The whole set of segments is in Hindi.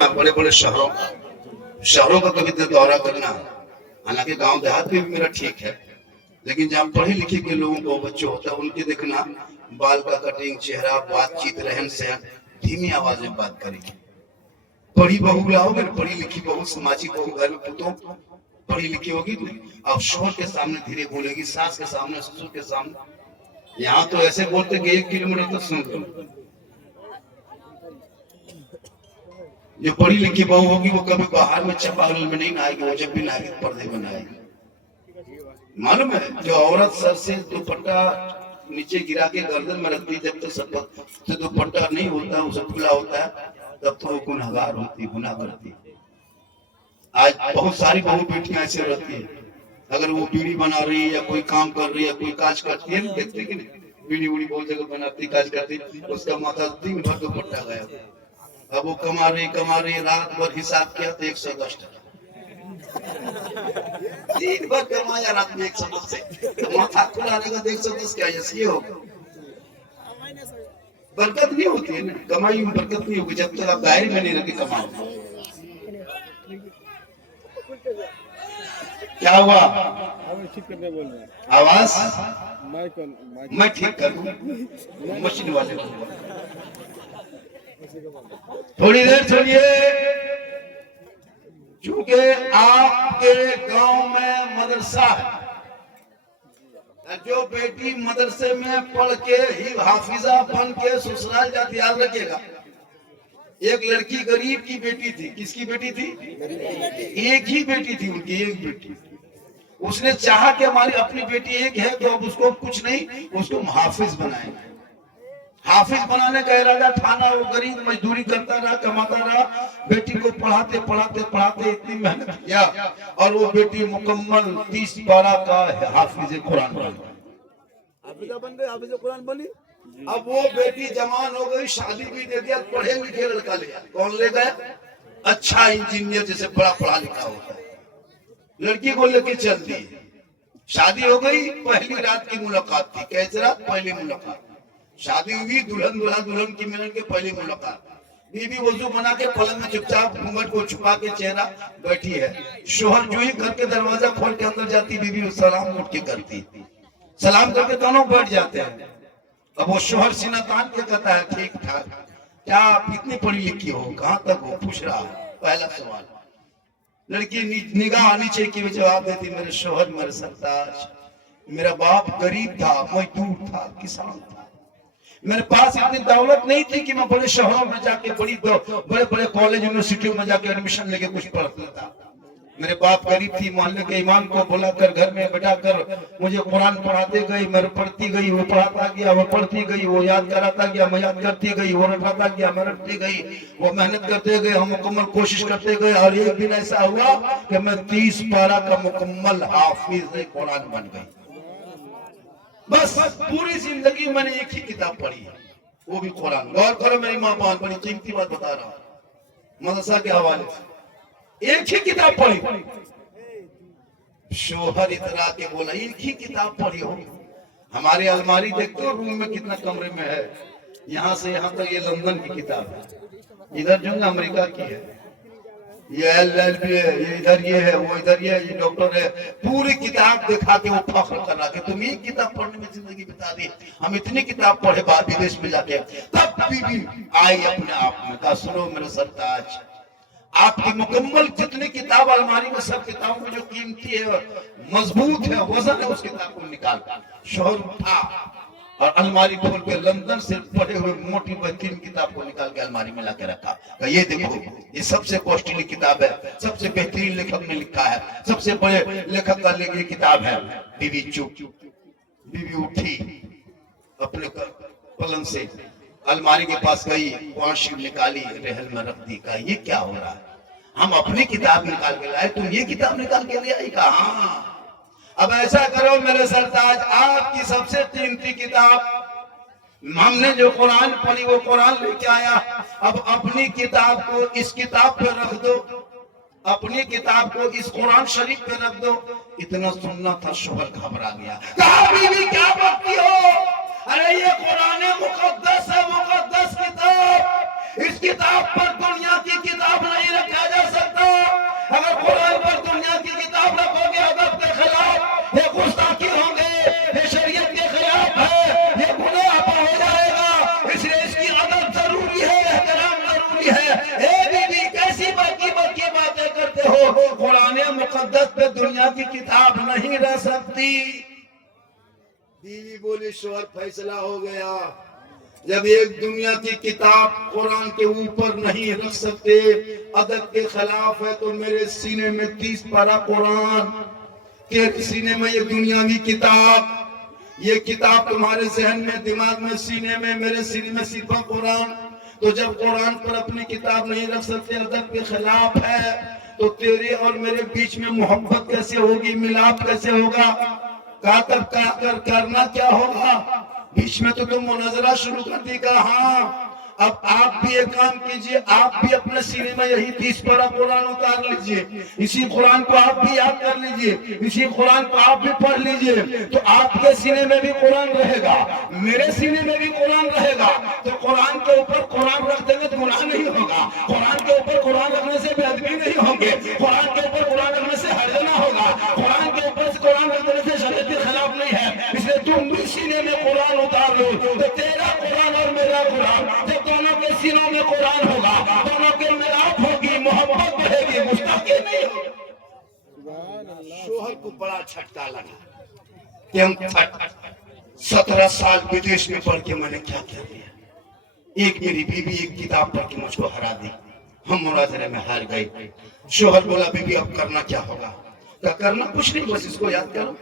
बड़े बड़े शहरों का कभी दौरा करना, हालांकि गांव देहात में भी मेरा ठीक है, लेकिन जहाँ पढ़े लिखे के लोगों को बच्चे होता है उनके देखना बाल का कटिंग, चेहरा, बातचीत, रहन सहन, धीमी आवाज में बात करेगी। पढ़ी बहू लाओगे, पढ़ी लिखी बहू, समाजी बहू घर में पुतो पढ़ी लिखी होगी तो अब शोहर के सामने धीरे बोलेगी, सास के सामने, ससुर के सामने। यहाँ तो ऐसे बोलते कि 1 किलोमीटर तक सुन लो। जो पढ़ी लिखी बहू होगी वो कभी बाहर में चापाकल में नहीं नहाएगी, वो जब भी नहाएगी पर्दे में नहाएगी। मालूम है, जो औरत सर से दुपट्टा नीचे गिरा के गर्दन में रखती, जब तक सब दुपट्टा नहीं होता, उसे खुला होता है, तब तो वो गुनहगार होती, गुनाह करती। आज बहुत सारी बहू बेटियां ऐसे रहती है, अगर वो बीड़ी बना रही है या कोई काम कर रही है, कोई काज करती है, देखते कि नहीं, बीड़ी उड़ी बहुत जगह बनाती, काज करती, उसका माथा दिन भर दुपट्टा गया। अब वो कमा रही रात भर हिसाब किया तो 110 टका, दिन भर कमाया, रात में 110 से तो माथा खुला रहेगा, 110 क्या ये हो, बरकत नहीं होती है ना, कमाई में बरकत नहीं होगी जब तक आप दायरे में नहीं रखे कमाओ। क्या हुआ? आवाज मैं ठीक कर दूं, मशीन वाले को थोड़ी देर छोड़िए। चूंकि आपके गांव में मदरसा है, जो बेटी मदरसे में पढ़ के ही हाफिजा बन के ससुराल जाती, याद रखिएगा। एक लड़की गरीब की बेटी थी, किसकी बेटी थी? एक ही बेटी थी उनकी, एक बेटी। उसने चाहा कि हमारी अपनी बेटी एक है तो अब उसको कुछ नहीं, उसको हाफिज बनाएंगे। हाफिज बनाने का इरादा ठाना, वो गरीब मजदूरी करता रहा, कमाता रहा, बेटी को पढ़ाते पढ़ाते पढ़ाते इतनी मेहनत किया और वो बेटी मुकम्मल 30 पारा का हाफिज कुरान बन गई, हाफिज कुरान बनी। अब वो बेटी जवान हो गई, शादी भी दे दिया, पढ़े लिखे लड़का लिया। कौन ले गया? अच्छा इंजीनियर, जैसे बड़ा पढ़ा लिखा होता है। लड़की को लेके चल दी, शादी हो गई। पहली रात की मुलाकात थी, कैसे रात? पहली मुलाकात, शादी हुई, दुल्हन की मिलन के पहली मुलाकात। बीबी वजू बना के पलंग में चुपचाप घूंघट को छुपा के चेहरा बैठी है। शोहर जो ही घर के दरवाजा खोल के अंदर जाती, बीबी सलाम उठ के करती, सलाम करके दोनों बैठ जाते हैं। अब वो शोहर सीना तान के कहता है, ठीक ठाक, क्या आप इतनी पढ़ी लिखी हो, कहाँ तक हो, पूछ रहा है। पहला सवाल। लड़की निगाह नीचे की जवाब देती, मेरे शोहर, मेरे सरताज, मेरा बाप गरीब था, मजदूर था, किसान था, मेरे पास इतनी दौलत नहीं थी कि मैं बड़े शहरों में जाके बड़े बड़े कॉलेज यूनिवर्सिटियों में जाके एडमिशन लेके कुछ पढ़ लेता। मेरे बाप गरीब थी, मोहल्ले के इमाम को बुलाकर घर में बैठाकर मुझे कुरान पढ़ाते गई, मैं पढ़ती गई, वो पढ़ाता गया, वो पढ़ती गई, वो याद कराता गया, मैं याद करती गई, वो रटाता गया, मैं रटती गई, वो मेहनत करते गए, हम मुकम्मल कोशिश करते गए। और एक दिन ऐसा हुआ कि मैं 30 पारा का मुकम्मल हाफिज कुरान बन गई। बस पूरी जिंदगी मैंने एक ही किताब पढ़ी है, वो भी कुरान। गौर करो, मेरी माँ बहन, बड़ी कीमती बात बता रहा हूँ, मदरसा के हवाले से एक ही किताब पढ़ी। शोहर इतरा के बोला, एक ही किताब पढ़ी हो? हमारी अलमारी देखते हो रूम में कितना कमरे में है, यहाँ से यहाँ तक ये लंदन की किताब है, इधर जो है अमेरिका की है, ये LLB है, ये इधर ये है, वो इधर ये डॉक्टर है। पूरी किताब दिखा के वो फख्र कर रहा कि तुम एक किताब पढ़ने में जिंदगी बिता दी, हम इतनी किताब पढ़े बाहर विदेश में जाके। तब बीबी आई अपने आप में, कहा, सुनो मेरे सरताज, आपकी मुकम्मल जितनी किताब अलमारी में, सब किताबों में जो कीमती है और मजबूत है, वजन है, उस किताब को निकाल। शोहर उठा और अलमारी खोल के लंदन से पढ़े हुए मोटी बेहतरीन किताब को निकाल के अलमारी में लाके रखा। ये देखो, ये सबसे कॉस्टली किताब है, सबसे बेहतरीन लेखक ने लिखा है, सबसे बड़े लेखक का ये किताब है। बीवी चुप। बीवी उठी अपने पलंग से, अलमारी के पास गई, वाशी निकाली, रहल में रख दी, कहा, ये क्या हो रहा है? हम अपनी किताब निकाल के लाए, तुम ये किताब निकाल के ले आई? कहा, हाँ। अब ऐसा करो मेरे सरताज, आपकी सबसे कीमती किताब हमने जो कुरान पढ़ी, वो कुरान लेके आया, अब अपनी किताब को इस किताब पे रख दो, अपनी किताब को इस कुरान शरीफ पे रख दो। इतना सुनना था, शोहर घबरा गया, कहा, बीवी क्या बकती हो? अरे ये कुरान मुकद्दस है, मुकद्दस किताब, इस किताब पर दुनिया की किताब नहीं ए बीबी कैसी बाकी बाकी बातें करते हो, कुरान मुकद्दस पे दुनिया की किताब नहीं रह सकती। बीवी बोली शोहर फैसला हो गया, जब एक दुनिया की किताब कुरान के ऊपर नहीं रख सकते, अदब के खिलाफ है, तो मेरे सीने में 30 पारा कुरान, तेरे सीने में ये दुनियावी किताब, ये किताब तुम्हारे जहन में, दिमाग में, सीने में, मेरे सीने में सिर्फ कुरान। तो जब कुरान पर अपनी किताब नहीं रख सकते, अदब के खिलाफ है, तो तेरे और मेरे बीच में मोहब्बत कैसे होगी, मिलाप कैसे होगा, करना क्या होगा। बीच में तो तुम मुनाजरा शुरू कर दी, कहा हाँ अब आप भी एक काम कीजिए, आप भी अपने सीने में यही 30 पारा कुरान उतार लीजिए, इसी कुरान को आप भी याद कर लीजिए, इसी कुरान को आप भी पढ़ लीजिए, तो आपके सीने में भी कुरान रहेगा, मेरे सीने में भी कुरान रहेगा। तो कुरान के ऊपर कुरान रख देंगे तो गुनाह नहीं होगा, कुरान के ऊपर कुरान रखने से बेअदबी नहीं होंगे, कुरान के ऊपर कुरान रखने से हर्जा होगा, कुरान के ऊपर कुरान रखने से शरीयत के खिलाफ नहीं है। इसलिए तुम भी सीने में कुरान उतार लो, तो तेरा कुरान और मेरा कुरान, जब दोनों के सीनों में कुरान होगा, दोनों के मिलाप होगी, मोहब्बत बढ़ेगी, मुस्तकिल नहीं होगी। शोहर को बड़ा झटका लगा कि हम 17 साल विदेश में पढ़ के मैंने क्या कर लिया। एक मेरी बीवी एक किताब पढ़ के मुझको हरा दी, हम मुनाजरे में हार गए। शोहर बोला बीबी अब करना क्या होगा, क्या करना कुछ नहीं, बस इसको याद करो।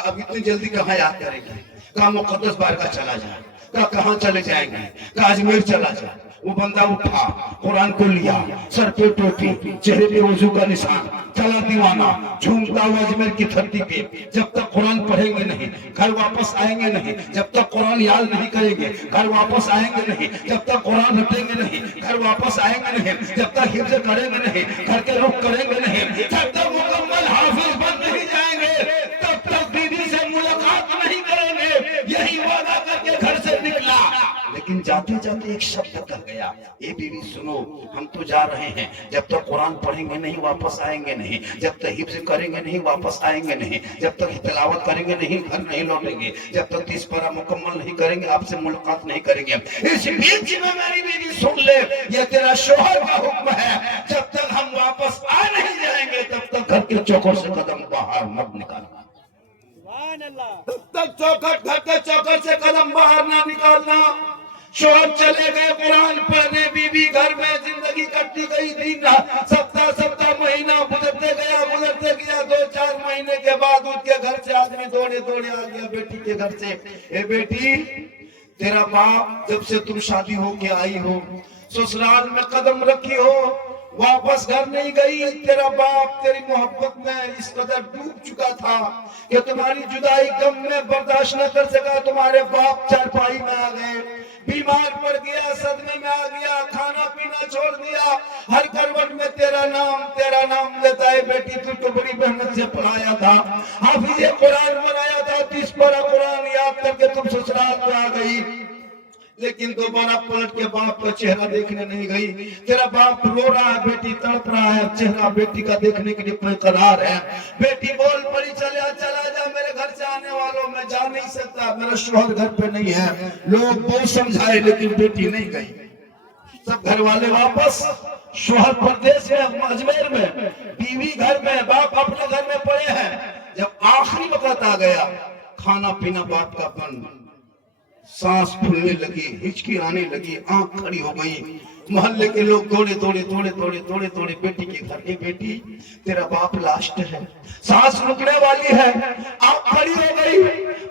अब इतनी जल्दी कहाँ याद करेंगे, कहाँ मुकद्दस बारगाह चला जाए, कहाँ चले जाएंगे, अजमेर चला जाए। वो बंदा उठा, कुरान को लिया, सर पे टोपी, चेहरे पे वजू का निशान, चला दीवाना, झूमता हुआ अजमेर की धरती पे। जब तक कुरान पढ़ेंगे नहीं घर वापस आएंगे नहीं, जब तक कुरान याद नहीं करेंगे घर वापस आएंगे नहीं, जब तक कुरान रटेंगे नहीं घर वापस आएंगे नहीं, जब तक हिफ्ज करेंगे नहीं घर के रुख करेंगे नहीं, जब तक मुकम्मल हाफिज बन नहीं जाएंगे तब तक बीवी से मुलाकात नहीं करेंगे। यही वादा करके घर से निकला, लेकिन जाते जाते एक शब्द कर गया, ए बीवी सुनो, हम तो जा रहे हैं, जब तक कुरान पढ़ेंगे नहीं वापस आएंगे नहीं, जब तक हिफ्ज करेंगे नहीं वापस आएंगे नहीं, जब तक तिलावत करेंगे नहीं घर नहीं लौटेंगे, जब तक 30 पारा मुकम्मल नहीं करेंगे आपसे मुलाकात नहीं करेंगे। इस बीच में मेरी बीवी सुन ले, ये तेरा शोहर का हुक्म है, जब तक हम वापस आ नहीं जाएंगे तब तक घर के चौकों से कदम बाहर मत निकालना, तब तक चौखट घर के चौखट से कदम बाहर ना निकालना। शोहर चले गए कुरान पढ़ने, बीवी घर में, जिंदगी कटती गई, दिन सप्ताह महीना गुजरते गया 2-4 महीने के बाद उनके घर से आदमी दौड़े आ गया बेटी के घर से। ए बेटी, तेरा बाप जब से तुम शादी होके आई हो, ससुराल में कदम रखी हो, वापस घर नहीं गई, तेरा बाप तेरी मोहब्बत में इस कदर डूब चुका था कि तुम्हारी जुदाई गम में बर्दाश्त न कर सका। तुम्हारे बाप चारपाई में आ गए, बीमार पड़ गया, सदमे में आ गया, खाना पीना छोड़ दिया, हर करवट में तेरा नाम लेता है। बेटी तुझको बड़ी मेहनत से पढ़ाया था, हाफिज़े कुरान बनाया था, 30 पारा कुरान याद करके तुम ससुराल में आ गई, लेकिन दोबारा पलट के बाप का चेहरा देखने नहीं गई। तेरा बाप रो रहा है, बेटी तड़प रहा है, चेहरा बेटी का देखने के लिए बेकरार है। बेटी बोल पड़ी, चला जा, मेरे घर से आने वालों मैं जा नहीं सकता, मेरा शोहर घर पे नहीं है। लोग बहुत समझाए लेकिन बेटी नहीं गई। सब घर वाले वापस, शोहर परदेश में अजमेर में, बीवी घर में, बाप अपने घर में पड़े हैं। जब आखिरी वक्त आ गया, खाना पीना बाप का बंद, सांस फूलने लगी, हिचकी आने लगी, आंख खड़ी हो गई। मोहल्ले के लोग दौड़े बेटी के घर। बेटी, तेरा बाप लास्ट है, सांस रुकने वाली है। आंख खड़ी हो गई,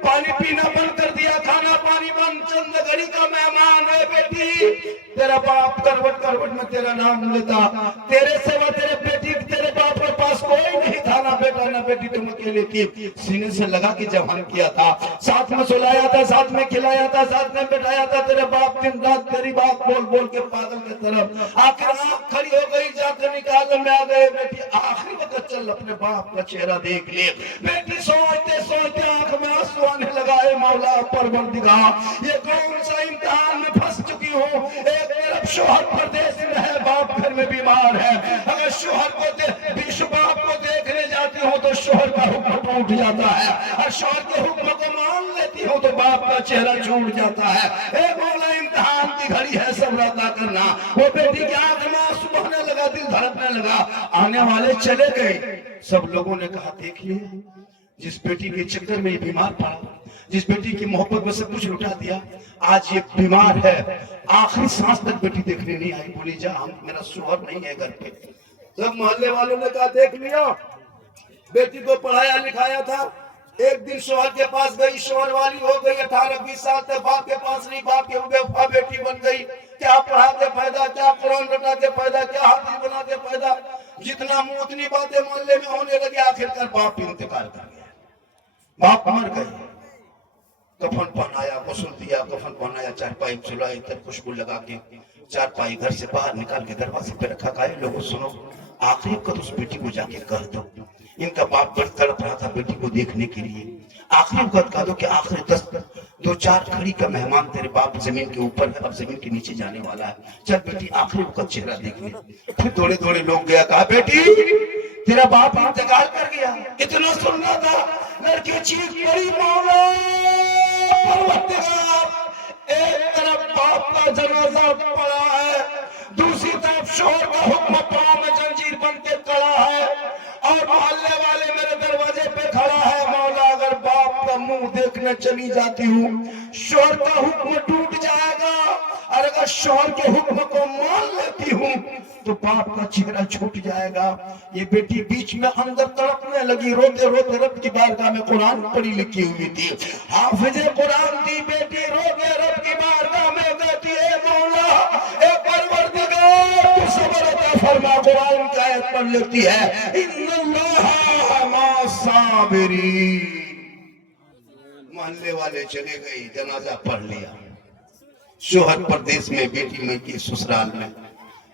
पानी पीना बंद कर दिया, खाना पानी बंद, चंद घड़ी का मेहमान है। बेटी, तेरा बाप करवट में तेरा नाम लेता, तेरे सिवा तेरे बेटी तेरे बाप के पास कोई नहीं था, ना बेटा ना बेटी, तुम अकेले थी। सीने से लगा के जवान किया था, साथ में सुलाया था, साथ में खिलाया था, साथ में बैठाया था। तेरे बाप दिन रात तेरी बात बोल के पागल की तरफ। आखिर आंख खड़ी हो गई, जाकर निकाल में आ गए। बेटी, आखिरी वक्त चल अपने बाप का चेहरा देख ले। बेटी सोचते आंख में आंसू आने लगा, मौला परवरदिगार, ये कौन सा इम्तिहान में फंस चुकी हूँ। एक तरफ शोहर परदेश में है, बाप घर में बीमार है। अगर शोहर को बाप को देखने जाती हो तो शोहर का हुक्म टूट जाता है, और शोहर के हुक्म को मान लेती हो तो बाप का चेहरा छूट जाता है। ए मौला, इम्तिहान की घड़ी है सब्र अता करना। वो बेटी की आंख में आंसू बहने लगा, दिल धड़कने लगा। आने वाले चले गए, सब लोगों ने कहा देखिए जिस बेटी के चक्कर में ये बीमार पड़ा, जिस बेटी की मोहब्बत में सब कुछ लुटा दिया, आज ये बीमार है, आखिरी सांस तक बेटी देखने नहीं आई। बोली जा हम मेरा शोहर नहीं है घर पे। सब मोहल्ले वालों ने कहा देख लिया, बेटी को पढ़ाया लिखाया था, एक दिन शोहर के पास गई, शोहर वाली हो गई 18-20 साल तक, बाप के पास नहीं, बाप के बेवफा बेटी बन गई। क्या पढ़ा के फायदा, क्या कुरान रटा के फायदा, क्या हाफिज बना के फायदा। जितना मुंह उतनी बातें मोहल्ले में होने लगी। आखिरकार बाप भी इंतकाल कर गया, बाप मर गए। कफन पहनाया, गुस्ल दिया, कफन पहनाया, चारपाई सुलाई, तब खुशबू लगा के चारपाई घर से बाहर निकाल के दरवाजे पे रखा। कहा लोगों सुनो, आखिरी वक्त उस बेटी को जाके कह दो, इनका बाप बड़ तड़प रहा था बेटी को देखने के लिए। आखिरी वक्त कह दो कि आखिरी 2-4 घड़ी का मेहमान तेरे बाप जमीन के ऊपर है, अब जमीन के नीचे जाने वाला है, चल बेटी आखिरी वक्त चेहरा देख ले। फिर दौड़े दौड़े लोग गया, कहा बेटी तेरा बाप इंतकाल कर गया। इतना सुनना था, लड़की चीख पड़ी, मौला परवरदिगार, एक तरफ बाप का जनाजा पड़ा है, दूसरी तरफ शोहर का हुक्म पांव में जंजीर बन के खड़ा है, और मोहल्ले वाले मेरे दरवाजे पे खड़ा है। मौला अगर बाप का मुंह देखने चली जाती हूँ, शोहर का हुक्म टूट जाएगा, और अगर शोहर के हुक्म को मान लेती हूँ तो बाप का चेहरा छूट जाएगा। ये बेटी बीच में अंदर तड़पने लगी, रोते रोते रब की बारगाह में कुरान पढ़ी लिखी हुई थी, हाफिज कुरान थी बेटी, रोते रब की बारगाह में कहती है मौला ए परवरदिगार तू सब्र अता फरमा। कुरान की आयत पढ़ लेती है, इन्नल्लाह मासाबिरीन। मोहल्ले वाले चले गए, जनाजा पढ़ लिया, शोहर परदेश में, बेटी में की ससुराल में।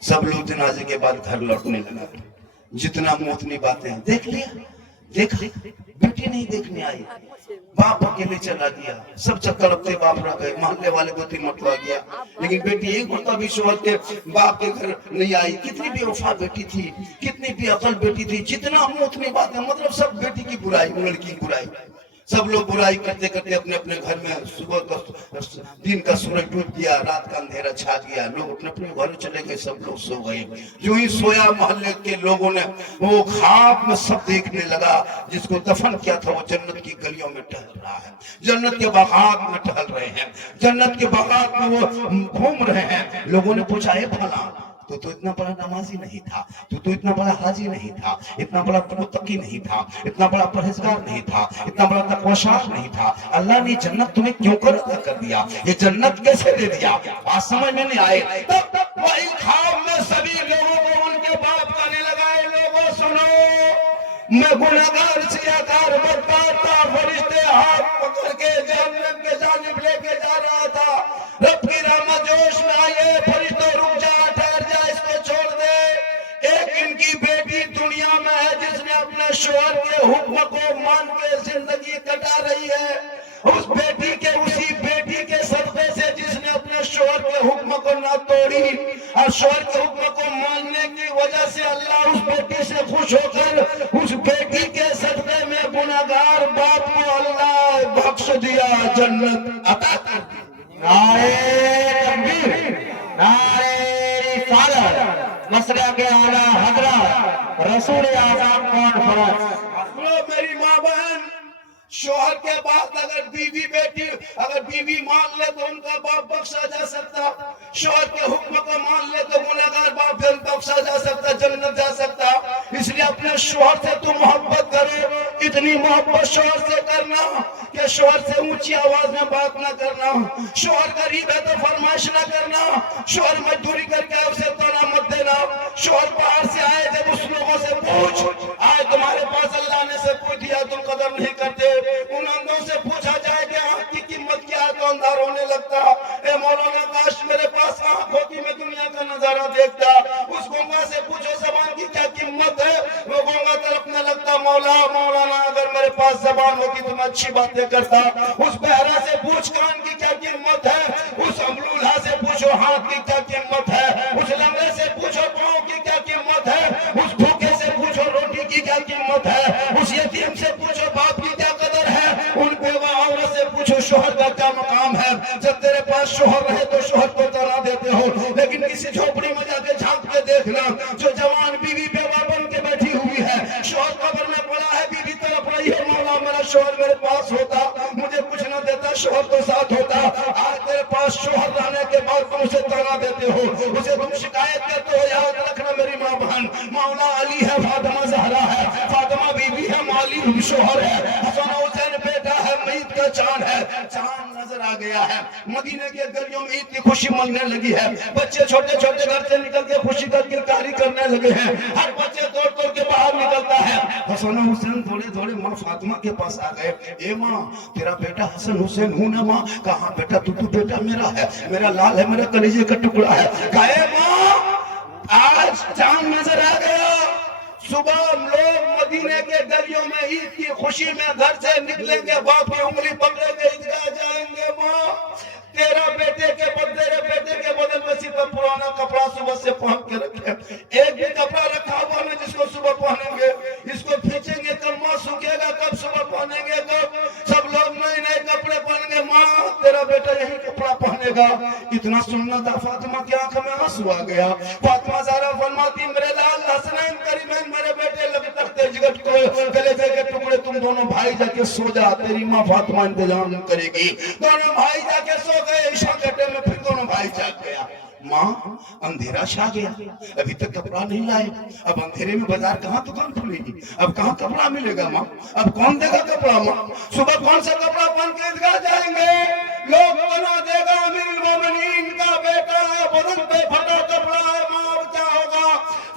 सब लोग जनाजे के बाद घर लौटने लगा। जितना मुंह उतनी बातें, देख लिया, देखा बेटी नहीं देखने आई, बाप अकेले चला गया, सब चक्कर अपने बाप रह गए, मोहल्ले वाले 2-3 मटवा गया, लेकिन बेटी एक घंटा भी शोहर के बाप के घर नहीं आई। कितनी भी वफा बेटी थी, कितनी भी अकल बेटी थी, जितना मुंह उतनी बातें, मतलब सब बेटी की बुराई, लड़की की बुराई। सब लोग बुराई करते करते अपने अपने घर में, सुबह का दिन का सूरज डूब गया, रात का अंधेरा छा गया, लोग अपने अपने घर चले गए, सब लोग सो गए। जो ही सोया, मोहल्ले के लोगों ने वो ख्वाब में सब देखने लगा, जिसको दफन किया था वो जन्नत की गलियों में टहल रहा है, जन्नत के बागात में टहल रहे हैं, जन्नत के बागात में वो घूम रहे हैं। लोगों ने पूछा है फला तो इतना बड़ा नमाजी नहीं था, तो इतना बड़ा हाजी नहीं था, इतना बड़ा मुत्तकी नहीं था, इतना बड़ा परहेजगार नहीं था, इतना बड़ा तकवाशार नहीं था, अल्लाह ने जन्नत तुम्हें क्यों कर दिया, ये जन्नत कैसे दे दिया? बात समझ में नहीं आए। तब वही ख्वाब में सभी लोगों को उनके बाप कहने लगाए, लोगों सुनो, मैं गुनहगार सियाकार बदकार था, फरिश्ते हाथ पकड़ के जहन्नम के जानिब लेके जा रहा था, रब की रहमत जोश में आई है, फरिश्तों रुक जा, इनकी बेटी दुनिया में है जिसने अपने शोहर के हुक्म को मान के जिंदगी कटा रही है, उस बेटी के, उसी बेटी के सदक़े से जिसने अपने शोहर के हुक्म को ना तोड़ी, और शोहर के हुक्म को मानने की वजह से अल्लाह उस बेटी से खुश होकर उस बेटी के सदक़े में गुनहगार बाप को अल्लाह बख्श दिया, जन्नत अता कर दी। नारे तकबीर, नारे रिसालत, मसरा के आला हजरत रसूल आज़म कॉन्फ्रेंस। मेरी माँ बहन, शोहर के बाद अगर बीवी बेटी, अगर बीवी मान ले तो उनका बाप बख्शा जा सकता, शोहर के हुक्म को मान ले तो गुनहगार बाप बख्शा जा सकता, जन्नत जा सकता। इसलिए अपने शोहर से तुम मोहब्बत करो, इतनी मोहब्बत शोहर से करना कि शोहर से ऊंची आवाज में बात ना करना, शोहर गरीब है तो फरमाइश ना करना, शोहर मजदूरी करके उसे तोना मत देना, शोहर बाहर से आए जब उस लोगों से पूछ, आज तुम्हारे पास अल्लाह ने से पूछ दिया, तुम कदर नहीं करते, उन अंधों से पूछा जाए कि आंख की कीमत क्या है तो अंधा रोने लगता। ए मौलाना काश मेरे पास आंख होती, मैं दुनिया का नजारा देखता। उस गूंगा से पूछो जबान की क्या कीमत है, वो गूंगा तड़पने लगता, मौलाना अगर मेरे पास जबान होती तो मैं अच्छी बातें करता। उस बहरा से पूछ कान की क्या कीमत है, उस अमलूल्हा से पूछो हाथ की क्या कीमत है, उस लंगड़े से पूछो पाँव की क्या कीमत है, उस भूखे से पूछो रोटी की क्या कीमत है, उस यतीम से पूछो बाप की क्या कदर है, उन बेवा औरत से पूछो शोहर का क्या मकाम है। जब तेरे पास शोहर रहे तो शोहर को तना देते हो, जो जवान बीवी बेवा बन के बैठी हुई है, शोहर कब्र में पड़ा है, बीवी तड़प रही है, मौला मेरा शोहर मेरे पास होता, मुझे कुछ न देता, शोहर तो साथ होता। आज तेरे पास शोहर रहने के बाद तुम उसे ताना देते हो, उसे तुम शिकायत करते हो। याद रखना मेरी माँ बहन, मौला अली है, फातिमा जहरा है, फातिमा बीवी है, माली शोहर है, हसन हुसैन बेटा है, ईद का चांद है। चांद नजर आ गया है, मदीने के गलियों में ईद की खुशी मनने लगी है, बच्चे छोटे छोटे घर से निकल के खुशी का किलकारी करने लगे हैं, हर बच्चे दौड़ दौड़ के बाहर निकलता है। हसन हुसैन थोड़े थोड़े माँ फातिमा के पास आ गए, ए माँ तेरा बेटा हसन हुसैन हूँ ना माँ? कहाँ बेटा? तू बेटा मेरा है, मेरा लाल है, मेरा कलेजे का टुकड़ा है। कहे माँ आज चांद नजर आ गया। सुबह लोग मदीने के गलियों में ईद की खुशी में घर से निकलेंगे, बाप की उंगली पकड़ेंगे, ईदगाह जाएंगे। माँ तेरा बेटे के बदल में सिर्फ पुराना कपड़ा सुबह से पहन के रखे, एक भी कपड़ा रखा हुआ ना जिसको सुबह पहनेंगे, इसको खींचेंगे कब माँ सूखेगा, कब सुबह पहनेंगे, कब सब लोग नए नए कपड़े पहनेंगे। माँ तेरा बेटा यही कपड़ा पहनेगा। इतना सुनना था, फातिमा की आंख में आंसू आ गया। फातिमा ज़हरा फरमाती मेरे लाल हसनैन करीमैन मेरे बेटे लगते जिगर को कलेजे के टुकड़े, तुम दोनों भाई जाके सो जा, तेरी माँ फातिमा इंतजाम करेगी। दोनों भाई जाके सो गए, ईशा के टाइम में फिर दोनों भाई जाग गया। माँ अंधेरा छा गया, अभी तक कपड़ा नहीं लाए, अब अंधेरे में बाजार कहाँ दुकान खुलेगी, अब कहाँ कपड़ा मिलेगा माँ, अब कौन देगा कपड़ा माँ? सुबह कौन सा कपड़ा पहन के ईदगाह जाएंगे? लोग बना देगा अमीरुल मोमिनीन का बेटा है, बदन पे फटा कपड़ा है, माँ क्या होगा?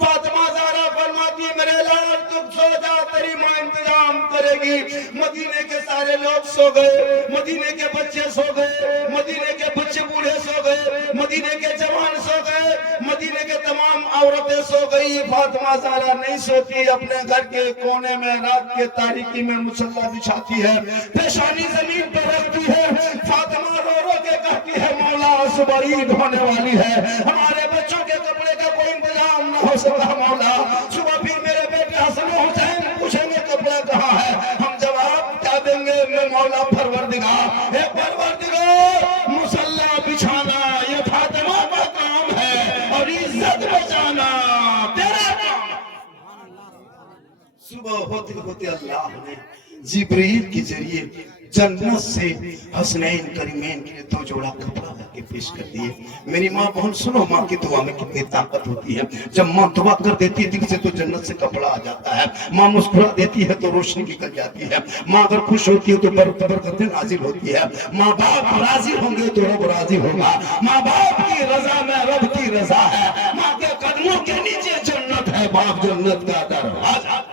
फातिमा ज़हरा फरमाती मेरे लाल तुम सो जा, तेरी माँ इंतजाम करेगी। मदीने के सारे लोग सो गए, मदीने के बच्चे सो गए, मदीने के बच्चे बूढ़े सो गए, मदीने के जवान सो गए, मदीने के तमाम औरतें सो गई। फातिमा ज़हरा नहीं सोती, अपने घर के कोने में रात के तारीकी में मुसल्ला बिछाती है, पेशानी जमीन पर रखती है, फातिमा रो रो के कहती है मौला सुबह ईद होने वाली है, हमारे बच्चों के कपड़े का कोई इंतजाम न हो सका मौला। सुबह फिर मेरे बेटे हसन हुसैन पूछेंगे कपड़ा कहाँ है, हम जवाब क्या देंगे? मैं मौला परवरदिगार, हे परवरदिगार मुसल्ला बिछाना ये फातिमा का काम है और इज्जत बचाना तेरा काम। सुबह होते होते अल्लाह ने जिब्रील के जरिए जन्नत से हसनैन करीमैन के लिए दो जोड़ा कपड़ा लाके पेश कर दिए। मेरी माँ बहन सुनो, माँ की दुआ में कितनी ताकत होती है। जब माँ दुआ कर देती है दिल से तो जन्नत से कपड़ा आ जाता है। माँ मुस्कुरा देती है तो रोशनी निकल जाती है। माँ अगर खुश होती है तो बरकतें नाजिल होती है। माँ बाप राजी होंगे तो रब राजी होगा। माँ बाप की रजा में रब की रजा है। माँ के कदमों के नीचे जन्नत है, बाप जन्नत का दरवाजा।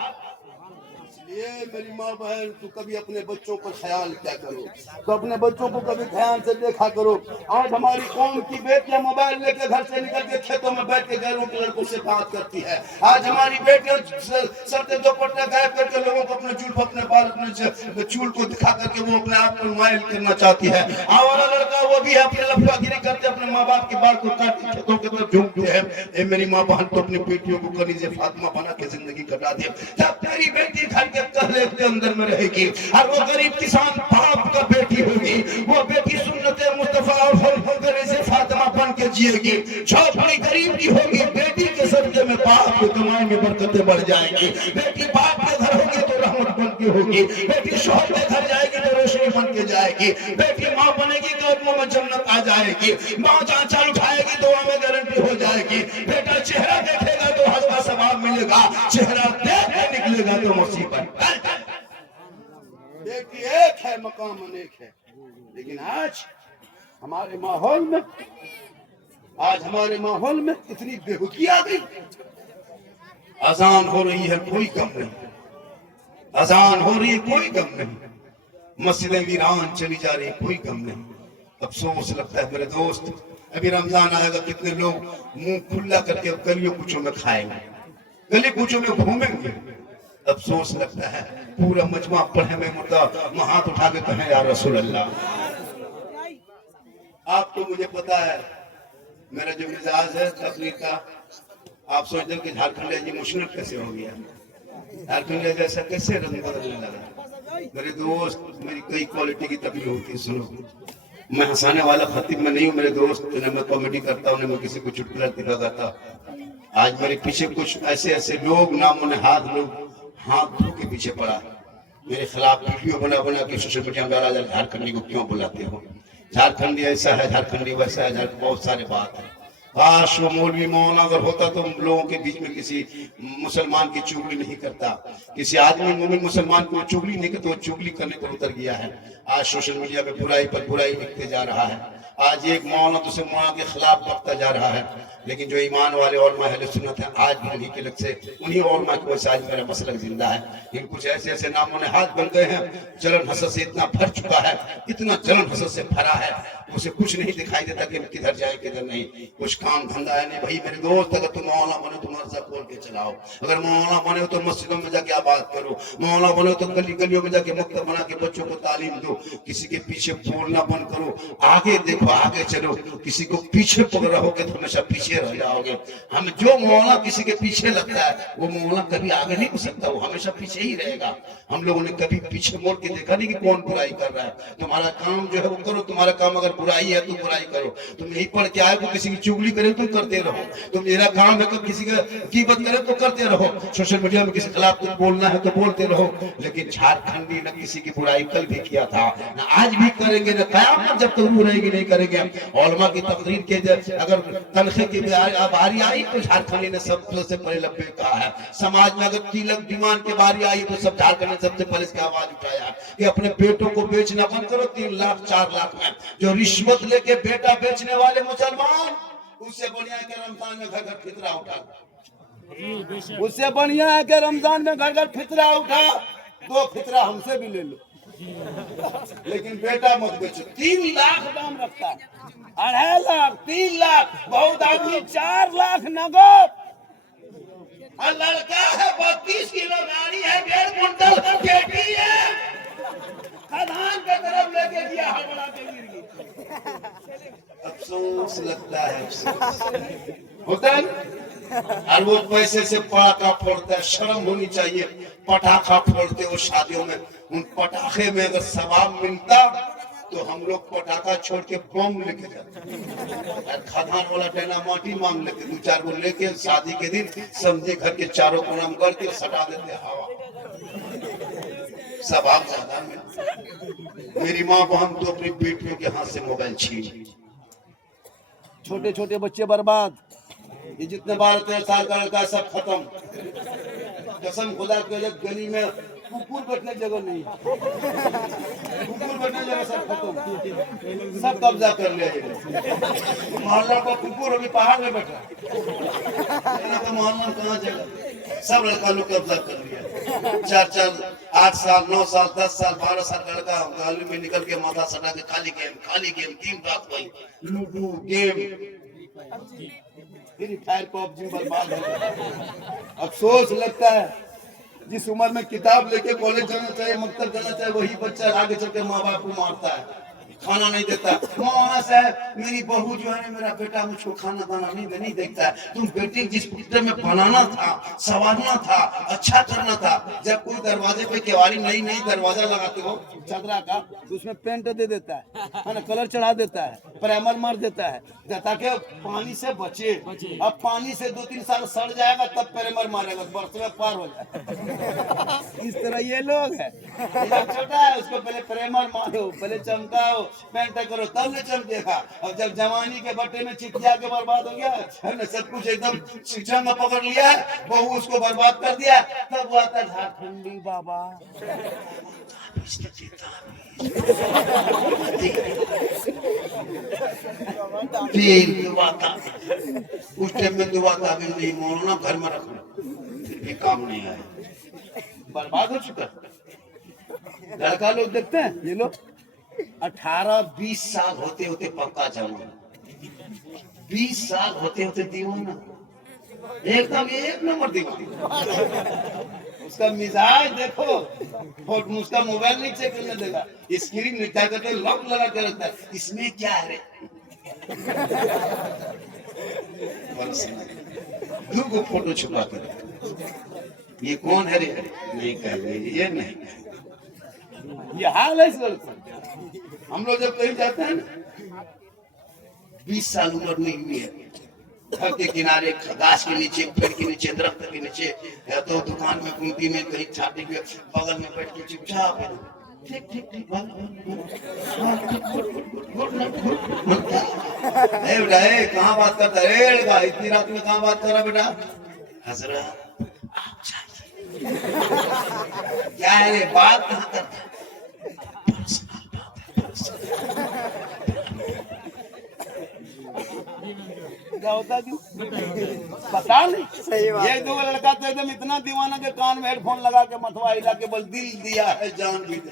ये मेरी माँ बहन, तू कभी अपने बच्चों पर ख्याल क्या करो, तो अपने बच्चों को कभी ध्यान से देखा करो। आज हमारी कौम की बेटियां मोबाइल लेके घर से निकल के खेतों में बैठ के गैरों के लड़कों से बात करती है। आज हमारी बेटियां सर से दुपट्टा गायब करके लोगों को अपने जुल्फ, अपने बाल, अपने चूल को दिखा करके वो अपने आप को मायल करना चाहती है। आवारा लड़का वो भी अपने लफड़ागिरी करते, अपने माँ बाप के बाल को काट के खेतों की तरफ झूमते हैं। ए मेरी माँ बहन, तो अपनी बेटियों को कनीज़े फातिमा बना के जिंदगी कटा दे। जब तेरी बेटी घर के कहले के अंदर में रहेगी और वो गरीब किसान बाप का बेटी होगी, वो बेटी सुन्नत मुस्तफा और कनीज़े फातिमा बन के जिएगी। झोपड़ी गरीब की होगी, बेटी के सदके में बाप की कमाई में बरकतें बढ़ जाएंगी। बेटी बाप के घर होगी तो रहमत बन के होगी, बेटी शोहर के घर जाएगी तो रोशनी बन के जाएगी, बेटी माँ बनेगी तो कदमों में जन्नत आ जाएगी, माँ चांचल उठाएगी तो हमें गारंटी हो जाएगी। बेटा चेहरा देखेगा तो हज का सवाब मिलेगा, चेहरा देख के निकलेगा तो मुसीबत। बेटी एक है, मकाम अनेक है। लेकिन आज हमारे माहौल में इतनी बेहुकी आ गई। अजान हो रही है कोई गम नहीं, अजान हो रही है कोई गम नहीं, मस्जिदें वीरान चली जा रही है कोई गम नहीं। अफसोस लगता है मेरे दोस्त, अभी रमजान आएगा, कितने लोग मुंह खुला करके गलियों कूचों में खाएंगे, गली कूचों में घूमेंगे। अफसोस लगता है पूरा मजमा पढ़े में मुर्दा हाथ उठा के कहें या रसूल अल्लाह। आप तो मुझे पता है मेरा जो मिजाज है तकरीर का, आप सोचते हो कि झारखंड इमोशनल कैसे हो गया, झारखंड जैसा कैसे रंग बदलने लगा। मेरे दोस्त, मेरी कई क्वालिटी की तकलीफ होती है। सुनो, मैं हंसाने वाला खतीब में नहीं हूँ मेरे दोस्त, न मैं कॉमेडी करता हूँ, न मैं किसी को चुटकुला दिखाता। आज मेरे पीछे कुछ ऐसे ऐसे लोग नामों ने हाथ धो के पीछे पड़ा, मेरे खिलाफ वीडियो बना बना के सोशल मीडिया में डाला जा, झारखंडी को क्यों बुलाते हो, झारखंडी ऐसा है, झारखंडी वैसा है, बहुत सारे बात है। काश वो मौलवी मौलाना अगर होता तो हम लोगों के बीच में किसी मुसलमान की चुगली नहीं करता, किसी आदमी मोमिन मुसलमान को चुगली नहीं करता, वो चुगली करने पर उतर गया है। आज सोशल मीडिया पे बुराई पर बुराई लिखते जा रहा है, आज एक मौलाना दूसरे मौलाना के खिलाफ बकता जा रहा है। लेकिन जो ईमान वाले उलमा अहले सुन्नत है, आज भी उन्हीं के लग से उन्हीं उलमा की वजह से आज मेरा मसलक जिंदा है। लेकिन कुछ ऐसे ऐसे नामों ने हाथ बन गए हैं, जलन हसद से इतना भर चुका है, इतना जलन हसद से भरा है, उसे कुछ नहीं दिखाई देता कि किधर जाए किधर नहीं, कुछ काम धंधा है नहीं। भाई मेरे दोस्त, अगर तुम मौलाना बने तो मदरसा खोल के चलाओ, अगर मौलाना बने तो मस्जिदों में जाके आबाद करो, मौलाना बने तो गली गलियों में जाके मकतब बना के बच्चों को तालीम दो, किसी के पीछे बोलना बंद करो, आगे देखो आगे चलो, किसी को पीछे पकड़ रहोगे तो हमेशा पीछे रह जाओगे। हम जो मौलाना किसी के पीछे लगता है वो मौलाना कभी आगे नहीं हो सकता, वो हमेशा पीछे ही रहेगा। हम लोगों ने कभी पीछे मोड़ के देखा नहीं कि कौन बुराई कर रहा है। तुम्हारा काम जो है वो करो, तुम्हारा काम अगर बुराई है तो बुराई करो, तुम यही पढ़ के आए तो किसी की चुगली करे तो करते रहो, तुम मेरा काम है तो किसी का कीमत करे तो करते रहो, सोशल मीडिया में किसी के खिलाफ कुछ बोलना है तो बोलते रहो। लेकिन झारखंडी न किसी की बुराई कल भी किया था, न आज भी करेंगे, न कयामत जब तक रूह रहेगी नहीं करेंगे। उलमा की तकरीर के अगर तनखे की बारी आई तो झारखंडी ने सबसे पहले लब्बे कहा है। समाज में अगर तिलक डिमांड की बारी आई तो सब झारखंड ने सबसे पहले इसकी आवाज उठाया कि अपने बेटों को बेचना बंद करो। 3 लाख 4 लाख में जो रिश्वत लेके बेटा बेचने वाले मुसलमान, उससे बढ़िया है कि रमजान में घर घर फितरा उठा, उससे बढ़िया है कि रमजान में घर घर फितरा उठा, 2 फितरा हमसे भी ले लो, लेकिन बेटा मत बेचो। 3 लाख दाम रखता है, 2.5 लाख 3 लाख, बहुत आदमी 4 लाख नगद। और लड़का है 32 किलो, गाड़ी है 1.5 कुंटल, बेटी है खदान की तरफ लेके गया, हड़बड़ा के गिर गई। अफसोस लगता है, अफसोस होता है। और वो पैसे से पटाखा फोड़ता है, शर्म होनी चाहिए। पटाखा फोड़ते हो शादियों में, उन पटाखे में अगर सवाब मिलता तो हम लोग पटाखा छोड़ के बम लेके जाते, खदान वाला डायनामाइट मांग लेते, 2-4 गो लेके शादी के दिन समझे घर के चारों कोना में करके सटा देते हवा, सवाब ज्यादा मिलता। मेरी माँ बहन तो अपनी बेटियों के हाथ से मोबाइल छीन, छोटे छोटे बच्चे बर्बाद, ये जितने 12-13 साल का लड़का सब खत्म। कसम खुदा के, गली में कुकुर बैठने जगह नहीं, कुकुर बैठने जगह सब खत्म, सब कब्जा कर लिया। मोहल्ला का कुकुर अभी पहाड़ में बैठा, तो मोहल्ला कहाँ जगह, सब लड़का लोग कब्जा कर लिया। 4-4 8 साल 9 साल 10 साल 12 साल का लड़का गली में निकल के माथा सटा के खाली गेम 3 रात वही ludo game, free fire PUBG बर्बाद हो। अफसोस लगता है, जिस उम्र में किताब लेके कॉलेज जाना चाहिए, मकतब जाना चाहिए, वही बच्चा आगे चल के माँ बाप को मारता है, खाना नहीं देता। मौलाना साहब मेरी बहू जो है, मेरा बेटा मुझको खाना बनाना नहीं देखता है। तुम बेटे जिस पुत्र में बनाना था, संवारना था, अच्छा करना था, जब कोई दरवाजे पे केवाड़ी नई दरवाजा लगाते हो चदरा का, तो उसमें पेंट दे देता है ना, कलर चढ़ा देता है, प्राइमर मार देता है ताकि पानी से बचे। अब पानी से 2-3 साल सड़ जाएगा तब प्राइमर मारेगा, बरस में पार हो जाए। इस तरह ये लोग है, छोटा है उसको पहले प्राइमर मारो, पहले चमकाओ, पेंट करो, तब न चमकेगा। और जब जवानी के बट्टे में चिटिया के बर्बाद हो गया है ना, सब कुछ एकदम शिक्षा में पकड़ लिया है, बहू उसको बर्बाद कर दिया, तब वो आता झारखंडी बाबा उस टाइम में दुआ ताबीज नहीं, मौलाना घर में रख लो, फिर भी काम नहीं आया, बर्बाद हो चुका। लड़का लोग देखते हैं, ये लोग 18-20 साल होते होते पक्का जवान, 20 साल होते होते दीवाना, एकदम 1 नंबर दीवाना। उसका मिजाज देखो, उसका मोबाइल नहीं चेक करने देगा, स्क्रीन नहीं क्या करते, लॉक लगा के रखता है, इसमें क्या है रे, 2 फोटो छुपा कर, ये कौन है रे, नहीं कह रहे, ये नहीं, ये हाल है। हम लोग जब कहीं जाते हैं ना, 20 साल उम्र नहीं हुई है, घर के किनारे, गाछ के नीचे, पेड़ के नीचे, दरख्त के नीचे, या तो दुकान में, कुंती में, कहीं छाती के बगल में बैठ के चुपचाप ठीक ठीक ठीक बेटा, कहाँ बात करता है? इतनी रात में कहाँ बात कर रहा बेटा? हजरत क्या है रे, बात कहाँ करता है? क्या होता है पता नहीं। सही बात। ये दो लड़का तो एकदम इतना दीवाना के कान में हेडफोन लगा के मथवा हिला के बोल दिल दिया है जान भी दे।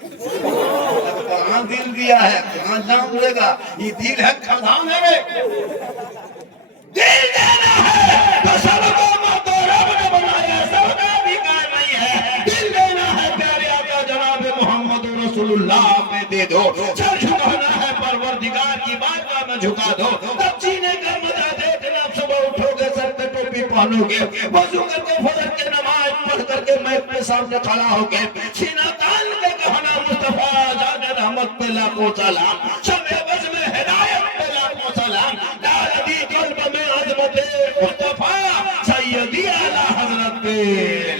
कहाँ दिल दिया है, कहाँ जान देगा? ये दिल है, खदान है रे। दिल देना है तो सबको मतो रब ने बनाया, सबका अधिकार नहीं है। दिल देना है प्यारे आका जनाब मोहम्मद रसूलुल्लाह पे दे दो। सर झुकाना है परवरदिगार की बारगाह में झुका दो। तब जीने का मजा देखना। सुबह उठोगे, सर पे टोपी पहनोगे, वजू करके फजर के नमाज पढ़ करके मैक के सामने खड़ा होगे, सीना तान के कहना मुस्तफा जाने रहमत पे लाखों सलाम, शबे बज में हिदायत पे लाखों सलाम, दादी कल्ब में अजमत मुस्तफा सैयदी आला हजरत पे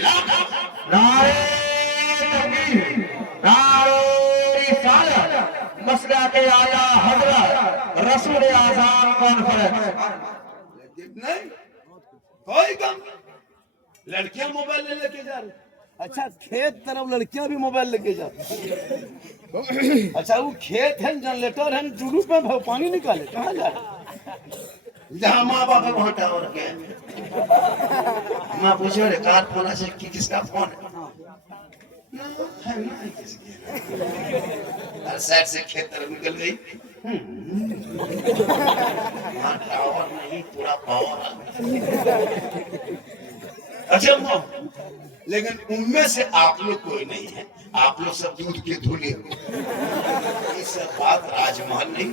लाखों नारे तकबीर, नारे रिसालत, मसला के आला हजरत रसूल आज़म कॉन्फ्रेंस। नहीं कोई कम, लड़कियां मोबाइल लेके जा रही। अच्छा खेत तरफ लड़कियां भी मोबाइल लेके जा रही। अच्छा वो खेत है, जनरेटर है, चूल्हू पे पानी निकाले, कहाँ जा रहे? जहाँ माँ बाप है वहाँ टावर है। माँ पूछो रे कार फोन से कि किसका फोन है ना किसकी। हर साइड से खेत तरफ निकल गई। वहाँ टावर नहीं, पूरा पावर। अच्छा माँ, लेकिन उनमें से आप लोग कोई नहीं है, आप लोग सब दूध के धुले हो। इस बात राजमहल नहीं,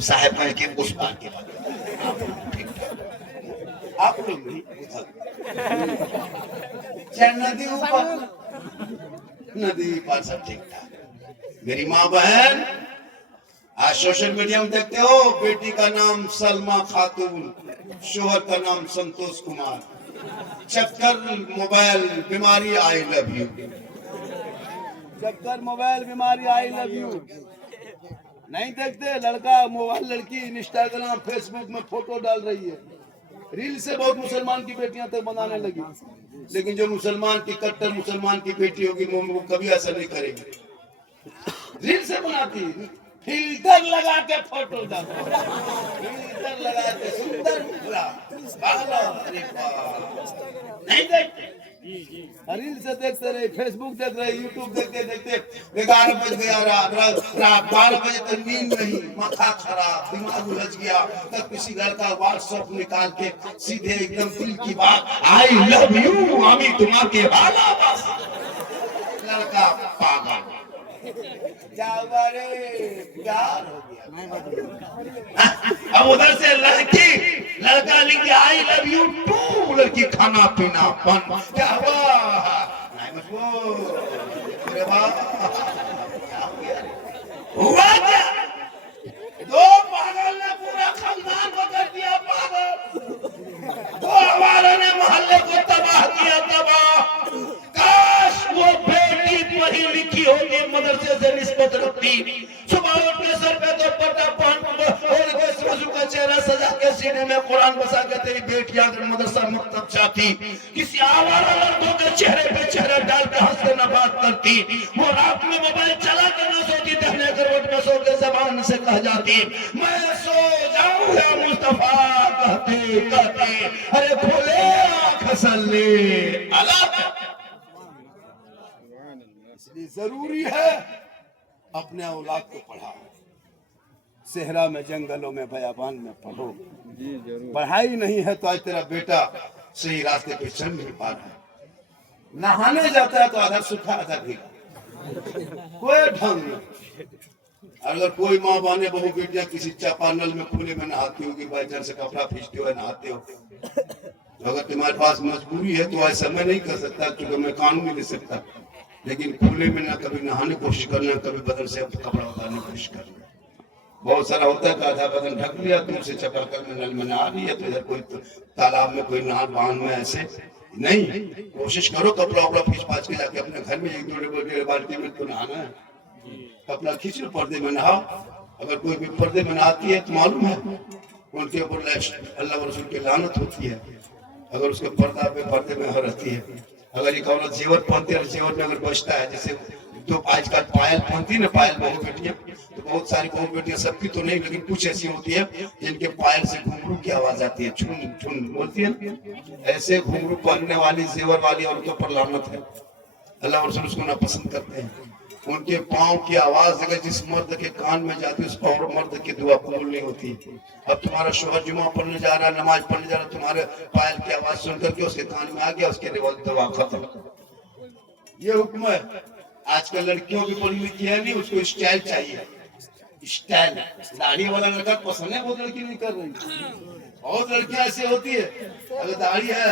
साहेबगंज के उस बात के बात आप लोग नहीं चाहे नदी ऊपर, नदी पर सब ठीक ठाक। मेरी माँ बहन, आज सोशल मीडिया में देखते हो, बेटी का नाम सलमा खातून, शोहर का नाम संतोष कुमार, चक्कर मोबाइल बीमारी आई लव यू, चक्कर मोबाइल बीमारी आई लव यू। नहीं देखते लड़का मोबाइल, लड़की इंस्टाग्राम फेसबुक में फोटो डाल रही है, रील से बहुत मुसलमान की बेटियां तक बनाने लगी। लेकिन जो मुसलमान की, कट्टर मुसलमान की बेटी होगी वो कभी ऐसा नहीं करेगी, रील से बनाती, फिल्टर लगा के फोटो डाल, फिल्टर लगा के सुंदर निकला, अरे नहीं देखते, रील से देखते रहे, फेसबुक देख रहे, यूट्यूब देखते देखते 11 बज गया, रात 12 बजे तक नींद नहीं, माथा खराब, दिमाग उलझ गया। तब किसी घर का व्हाट्सएप निकाल के सीधे एकदम दिल की बात, आई लव यू मामी तुम्हारे वाला, बस लड़का पागल, प्यार हो गया। अब उधर से लड़का लिख के आई लव यू टू, लड़की खाना पीना बंद। क्या हुआ? हुआ क्या? दो पागल ने पूरा खानदान को कर दिया पागल, दो हमारे ने मोहल्ले को तबाह किया, तबाह। काश वो बेटी पढ़ी लिखी होगी, मदरसे से निस्बत रखती, सुबह उठ के सर पे तो पर्दा पहन और का चेहरा सजा के सीने में कुरान बसा के तेरी बेटियां अगर मदरसा मकतब चाहती, किसी आवारा लड़कों के चेहरे पे चेहरा डाल के हंस के न बात करती, वो रात में मोबाइल चला कर न सोती, दहने करवट में सो के जबान से कह जाती, मैं सो जाऊं या मुस्तफा कहते कहते, अरे खोले आंख सल्ले अला। इसलिए जरूरी है अपने औलाद को पढ़ाओ, सेहरा में, जंगलों में, बयाबान में पढ़ो। पढ़ाई नहीं है तो आज तेरा बेटा सही रास्ते पे चल नहीं पा रहा है। नहाने जाता है तो आधा सूखा आधा भीगा, कोई ढंग नहीं। अगर कोई माँ बाने बहू बेटियां किसी चापानल में खुले में नहाती होगी, बाई चांस से कपड़ा खींचते हो नहाते हो, तो अगर तुम्हारे पास मजबूरी है तो ऐसा मैं नहीं कर सकता, क्योंकि मैं कानून नहीं ले सकता, लेकिन खुले में ना कभी नहाने की कोशिश करना, कभी बदल से कपड़ा उतारने की कोशिश करना। बहुत सारा होता है कि आधा बदन ढक लिया, दूर से चपाकल में नल में आ रही है, तो इधर कोई तालाब में, कोई नाल बांध में, ऐसे नहीं। कोशिश करो कपड़ा उपड़ा खींच पाच के जाके अपने घर में 1-2 बाल्टी में तो नहाना है, कपड़ा खींच लो, पर्दे में नहाओ। अगर कोई भी पर्दे में नहाती है तो मालूम है उनके ऊपर अल्लाह व रसूल की लानत होती है, अगर उसके पर्दे में रहती है। अगर एक औरत जेवर पहनती है, जेवर में अगर बचता है, जैसे जो आजकल पायल पहनती है ना, पायल बहू बेटियां, तो बहुत सारी बहू बेटियां, सबकी तो नहीं लेकिन कुछ ऐसी होती है जिनके पायल से घुंघरू की आवाज आती है, छुन छुन बोलती है ना, ऐसे घुंघरू पहनने वाली जेवर वाली औरतों पर लानत है। अल्लाह और रसूल उसको ना पसंद करते हैं। उनके पाँव की आवाज अगर जिस मर्द के कान में जाती है, उस और मर्द की दुआ कबूल नहीं होती। अब तुम्हारा शोहर जुमा पढ़ने जा रहा है, नमाज पढ़ने जा रहा है, तुम्हारे पायल की आवाज सुन करके उसके कान में आ गया, उसके दुआ खत्म। ये हुक्म है। आजकल लड़कियों की पढ़ी लिखी है नहीं, उसको स्टाइल चाहिए, स्टाइल। दाढ़ी वाला लड़का पसंद है, बहुत लड़की नहीं कर रही। बहुत लड़कियां ऐसी होती है, अगर दाढ़ी है,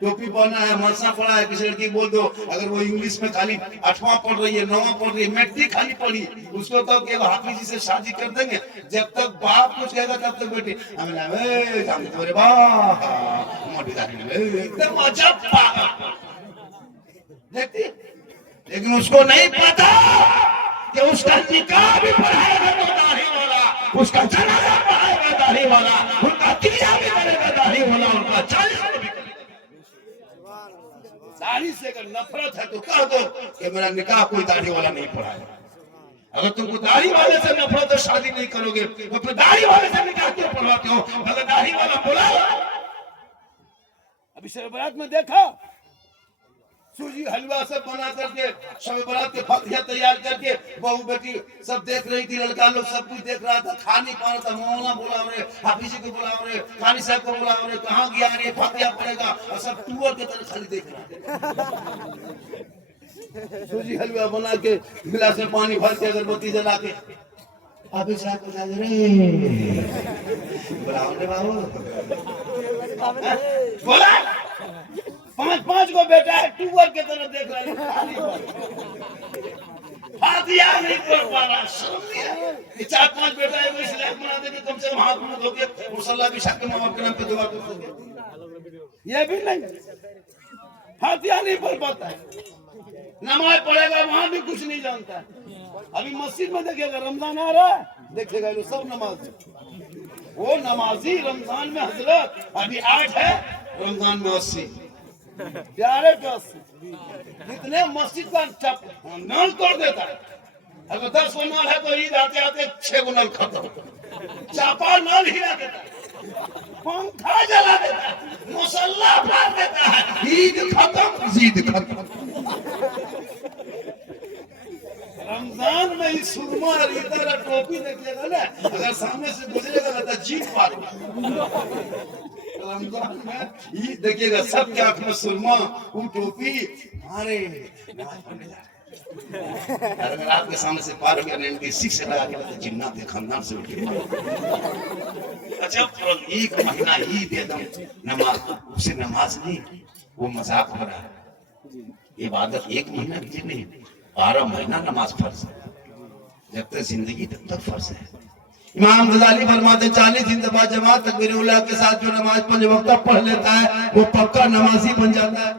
टोपी पहना है, मरसा पड़ा है, किसी लड़की बोल दो, अगर वो इंग्लिश में खाली 8वां पढ़ रही है, 9वां पढ़ रही है, मैट्रिक खाली पढ़ी, उसको तो कि हाफिज जी से शादी कर देंगे। जब तक बाप कुछ कहेगा तब तक बेटी एकदम अजब देखती, लेकिन उसको नहीं पता कि उसका निकाह भी पढ़ाएगा तो दाढ़ी वाला, उसका जनाजा पढ़ाएगा दाढ़ी वाला, उनका तीजा भी करेगा दाढ़ी वाला, उनका चालीसा भी करेगा। दाढ़ी से अगर नफरत है तो कह दो कि मेरा निकाह कोई दाढ़ी वाला नहीं पढ़ाएगा। अगर तुमको दाढ़ी वाले से नफरत है, शादी नहीं करोगे, तो फिर दाढ़ी वाले से निकाह क्यों पढ़वाते हो? अगर दाढ़ी वाला बोला, अभी शब बारात में देखा, सूजी हलवा सब बना करके शब बारात के फतिया तैयार करके बहू बेटी सब देख रही थी, लड़का लोग सब कुछ देख रहा था, खा नहीं पा रहा था। मौलाना बुला रहे, हाफिज जी को बुला रहे, कानी साहब को बुला रहे, कहाँ गया रे, फतिया पड़ेगा, और सब टूअर के तरह खाली देख रहा। सूजी हलवा बना के गिलास में पानी भर के अगरबत्ती जला के हाफिज साहब को जा रहे, बुलाओ रे बाबू, बोला 5-5 को बेटा है, टूअर के तरह देख रहा है, फातिया नहीं पढ़ पा रहा, ये 4-5 बेटा है, इसलिए बना देंगे, कम से कम हाथ मुंह धो के मुसल्ला बिछा के माँ बाप के नाम पे दुआ कर सके। ये भी नहीं, फातिया नहीं पढ़ पाता है, नमाज पढ़ेगा वहां भी कुछ नहीं जानता है। अभी मस्जिद में देखिएगा, रमजान आ रहा है, देखिएगा लोग सब नमाज, वो नमाजी रमजान में हजरत अभी 8 है, रमजान में 80 प्यारे कितने मस्जिद का नल तोड़ देता है। अगर 10 गो नल है तो ईद आते आते 6 गो नल खत्म, चापा नल हिला देता है, पंखा जला देता है, मुसल्ला फाड़ देता है, ईद खत्म, जीद खत्म। रमजान में इस सुरमा और इधर टोपी देखिएगा ना, अगर सामने से गुजरेगा तो जीत पार। रमजान में ये देखिएगा सबके आंख में सुरमा, वो टोपी, अरे अगर आपके सामने से पार हो गया 96 से लगा के तो जिन्नात के खानदान से उठ गया। अच्छा, एक महीना ईद एकदम नमाज, उसे नमाज नहीं, वो मजाक हो रहा है। इबादत 1 महीना की नहीं, 12 महीना नमाज फर्ज है, जब तक जिंदगी तब तक फर्ज है। इमाम गजाली फरमाते 40 दिन बाद जमात तकबीरुल्लाह के साथ जो नमाज 5 वक्त पढ़ लेता है वो पक्का नमाजी बन जाता है।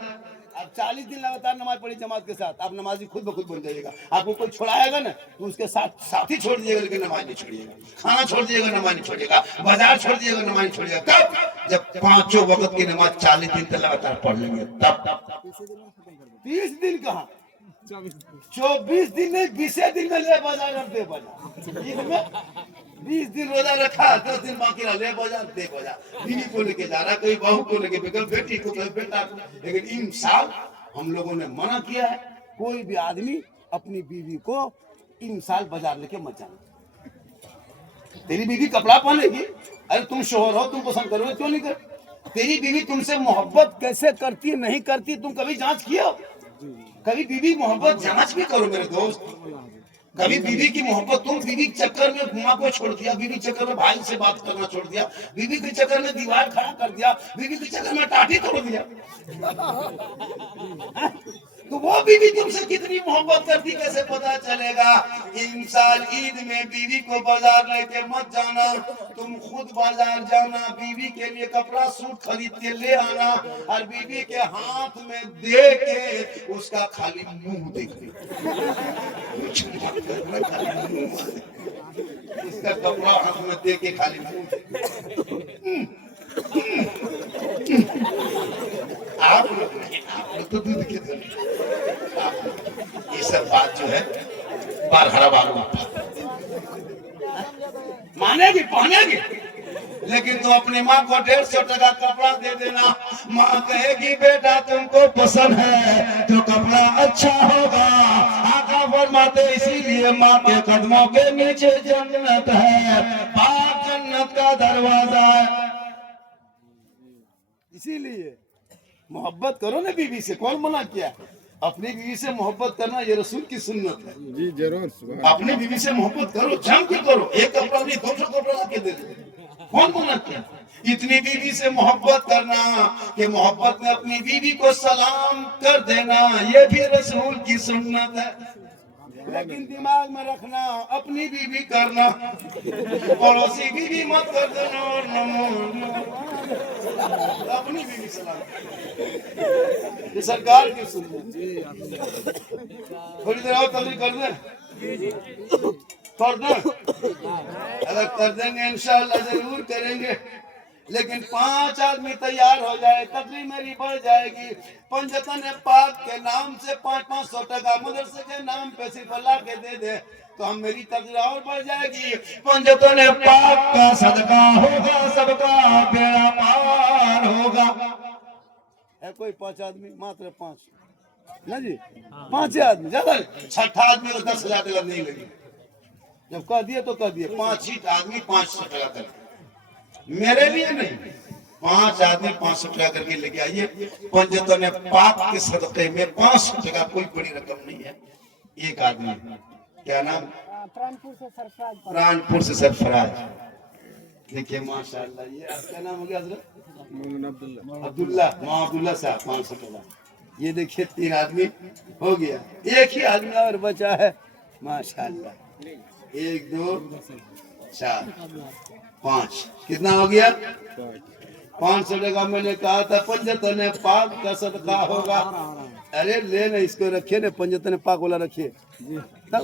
अब 40 दिन लगातार नमाज पढ़ी जमात के साथ, आप नमाजी खुद ब खुद बन जाइएगा। आपको कोई छोड़ाएगा ना तो उसके साथ ही छोड़ दीजिएगा, लेकिन नमाज नहीं छोड़िएगा। खाना छोड़ दीजिएगा, नमाज नहीं छोड़िएगा। बाजार छोड़ दीजिएगा, नमाज नहीं छोड़िएगा। कब? जब 5 वक्त की नमाज 40 दिन तक लगातार पढ़ लेंगे तब। 30 दिन कहाँ, 24 दिन नहीं, 20 दिन में ले बाजार दे बाजार। 20 दिन रोजा रखा, 10 दिन बाकी रहा, ले बाजार दे बाजार। बीवी को लेके जा रहा, कोई बहू को लेके, बेटी को, बेटा को। लेकिन इन साल हम लोगों ने मना किया है, कोई भी आदमी अपनी बीवी को इन साल बाजार लेके मत जाना। तेरी बीवी कपड़ा पहनेगी, अरे तुम शोहर हो, तुम पसंद करोगे, क्यों नहीं कर? तेरी बीवी तुमसे मोहब्बत कैसे करती है, नहीं करती, तुम कभी जांच किया? कभी बीवी मोहब्बत जांच भी करो मेरे दोस्त। कभी बीवी की मोहब्बत, तुम बीवी के चक्कर में घुमा को छोड़ दिया, बीवी के चक्कर में भाई से बात करना छोड़ दिया, बीवी के चक्कर में दीवार खड़ा कर दिया, बीवी के चक्कर में टाटी तोड़ दिया। तो वो बीवी तुमसे कितनी मोहब्बत करती कैसे पता चलेगा? इंसान ईद में बीवी को बाजार लेके मत जाना, तुम खुद बाजार जाना, बीवी के लिए कपड़ा सूट खरीद के ले आना और बीवी के हाथ में दे के उसका खाली मुंह देखने, उसका कपड़ा हाथ में दे के खाली मुंह। आप लोग तो दूध के धनी, ये सब बात जो है बार हरा बार मानेगी पहनेगी, लेकिन तो अपनी माँ को 150 टका कपड़ा दे देना। माँ कहेगी बेटा तुमको पसंद है तो कपड़ा अच्छा होगा। आका फरमाते इसीलिए माँ के कदमों के नीचे जन्नत है, पाक जन्नत का दरवाजा है। इसीलिए मोहब्बत करो ना बीवी से, कौन मना किया? अपनी बीवी से मोहब्बत करना ये रसूल की सुन्नत है। जी जरूर। अपनी बीवी से मोहब्बत करो, जम के करो, एक कपड़ा नहीं 200 कपड़ा लाके दे दो, कौन मना किया? इतनी बीवी से मोहब्बत करना कि मोहब्बत में अपनी बीवी को सलाम कर देना, ये भी रसूल की सुन्नत है। लेकिन दिमाग में रखना, अपनी बीवी करना, पड़ोसी बीवी मत कर देना। अपनी बीवी सलाम, ये सरकार की सुन्नत। थोड़ी देर और तकलीफ कर दे, कर दे, अगर कर देंगे इंशाअल्लाह जरूर करेंगे, लेकिन 5 आदमी तैयार हो जाए, तकलीफ मेरी बढ़ जाएगी। पंजतन पाक के नाम से 500 टका मदरसे के नाम पे सिर्फ अल्लाह के दे दे तो हम मेरी तकलीफ और बढ़ जाएगी। पंजतन पाक का सदका होगा, सबका बेड़ा पार होगा। है कोई 5 आदमी? मात्र 5 ना जी, 5 आदमी ज्यादा। 6ठा आदमी को 10,000 टका नहीं लगी, जब कह दिए तो कह दिए। 5 ही आदमी 500 टका कर, मेरे लिए नहीं, 5 आदमी 500 टका करके लेके आइए। पंजतन पाक के सदक़े में 500 टका कोई बड़ी रकम नहीं है। एक आदमी, क्या नाम? प्राणपुर से सरफराज। देखिए माशाअल्लाह, ये आपका नाम हो गया हजरत? अब्दुल्ला, माँ अब्दुल्ला साहब, 500 टका। ये देखिए 3 आदमी हो गया, एक ही आदमी और बचा है माशाअल्लाह। 1 2 4 5, कितना हो गया? 500 टका। मैंने कहा था पंजतन पाक का सदका होगा। अरे ले ना, इसको रखिए ना, पंजतन पाक वाला रखिए। तब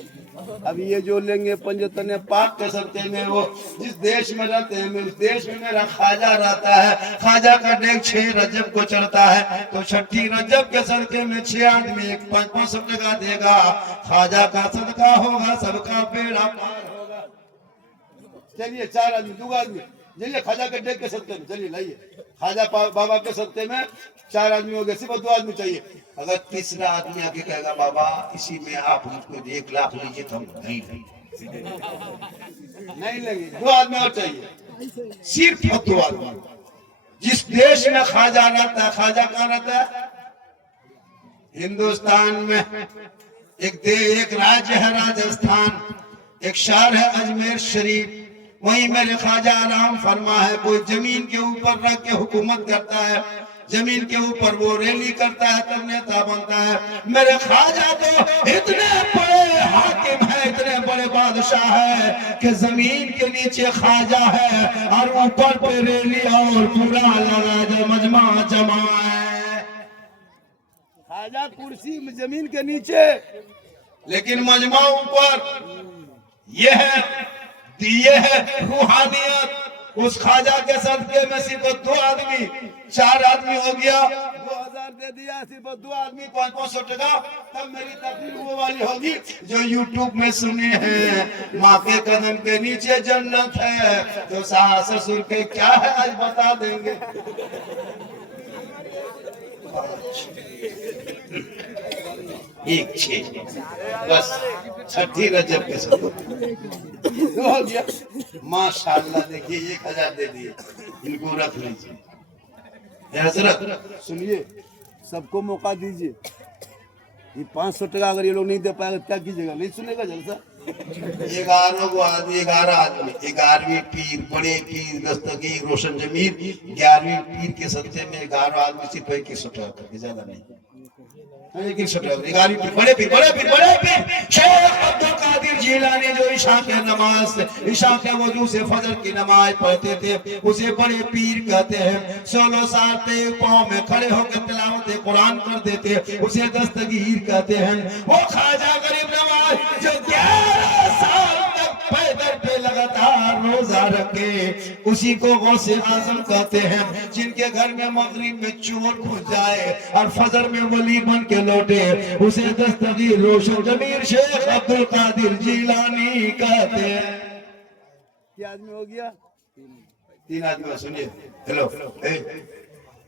अब ये जो लेंगे पंजतन पाक के सदके में, वो जिस देश में रहते हैं, उस देश में मेरा ख्वाजा रहता है। ख्वाजा का डेग 6 रजब को चढ़ता है, तो 6ठी रजब के सदके में 6 आदमी 500 टका देगा। ख्वाजा का सदका होगा, सबका बेड़ा पार होगा। चलिए 4 आदमी, 2 आदमी, चलिए ख्वाजा के डेग के सदके में, चलिए लाइए। ख्वाजा बाबा के सदके में 4 आदमी हो गए, सिर्फ 2 आदमी चाहिए। अगर तीसरा आदमी आके कहेगा बाबा इसी में आप मुझको 1 लाख लीजिए, तो हम नहीं लेंगे। 2 आदमी और चाहिए, सिर्फ 2 आदमी। जिस देश में ख्वाजा रहता है, ख्वाजा कहाँ रहता है? हिंदुस्तान में एक राज्य है राजस्थान, एक शहर है अजमेर शरीफ, वहीं मेरे ख्वाजा आराम फरमा है। कोई जमीन के ऊपर रख के हुकूमत करता है, जमीन के ऊपर वो रैली करता है, तब नेता बनता है। मेरे ख्वाजा तो इतने बड़े हाकिम है, इतने बड़े बादशाह है कि जमीन के नीचे ख्वाजा है और ऊपर पे रैली और पूरा लगा जो मजमा जमा है। ख्वाजा कुर्सी में जमीन के नीचे, लेकिन मजमा ऊपर। ये है रूहानियत। उस ख्वाजा के सदके में सिर्फ 2 आदमी, 4 आदमी हो गया, 2000 दे दिया, सिर्फ 2 आदमी 500 टका। तब मेरी तकलीफ वो वाली होगी जो यूट्यूब में सुने हैं, माँ के कदम के नीचे जन्नत है, तो सास ससुर के क्या है आज बता देंगे। 1 6 बस 6ठी रजब के साथ हो गया। माशाअल्लाह, देखिए 1000 दे दिए, इनको रख लीजिए। हजरत सुनिए, सबको मौका दीजिए। ये 500 टका अगर ये लोग नहीं दे पाएगा क्या कीजिएगा? नहीं सुनेगा जलसा। 11 आदमी, 11वीं पीर, बड़े पीर दस्तगीर रोशन जमीर, 11वीं पीर के सदके में 11 आदमी सिर्फ 2100 टका करके, ज्यादा नहीं। लेकिन गाड़ी बड़े पीर शेख अब्दुल कादिर जिलानी जो ईशा के वजू से फजर की नमाज पढ़ते थे, उसे बड़े पीर कहते हैं। 16 साल तक पाँव में खड़े होकर तिलावत कुरान करते थे, उसे दस्तगीर कहते हैं। वो ख्वाजा गरीब नवाज जो 11 साल तक पैदल पे लगातार रोजा रखे, उसी को गौसे आजम कहते हैं। जिनके घर में मगरिब में चोर घुस जाए और फजर में वली बन के लौटे, उसे दस्तगीर रोशन जमीर शेख अब्दुल कादिर जिलानी कहते हैं। क्या आदमी हो गया? 3 आदमी। सुनिए, हेलो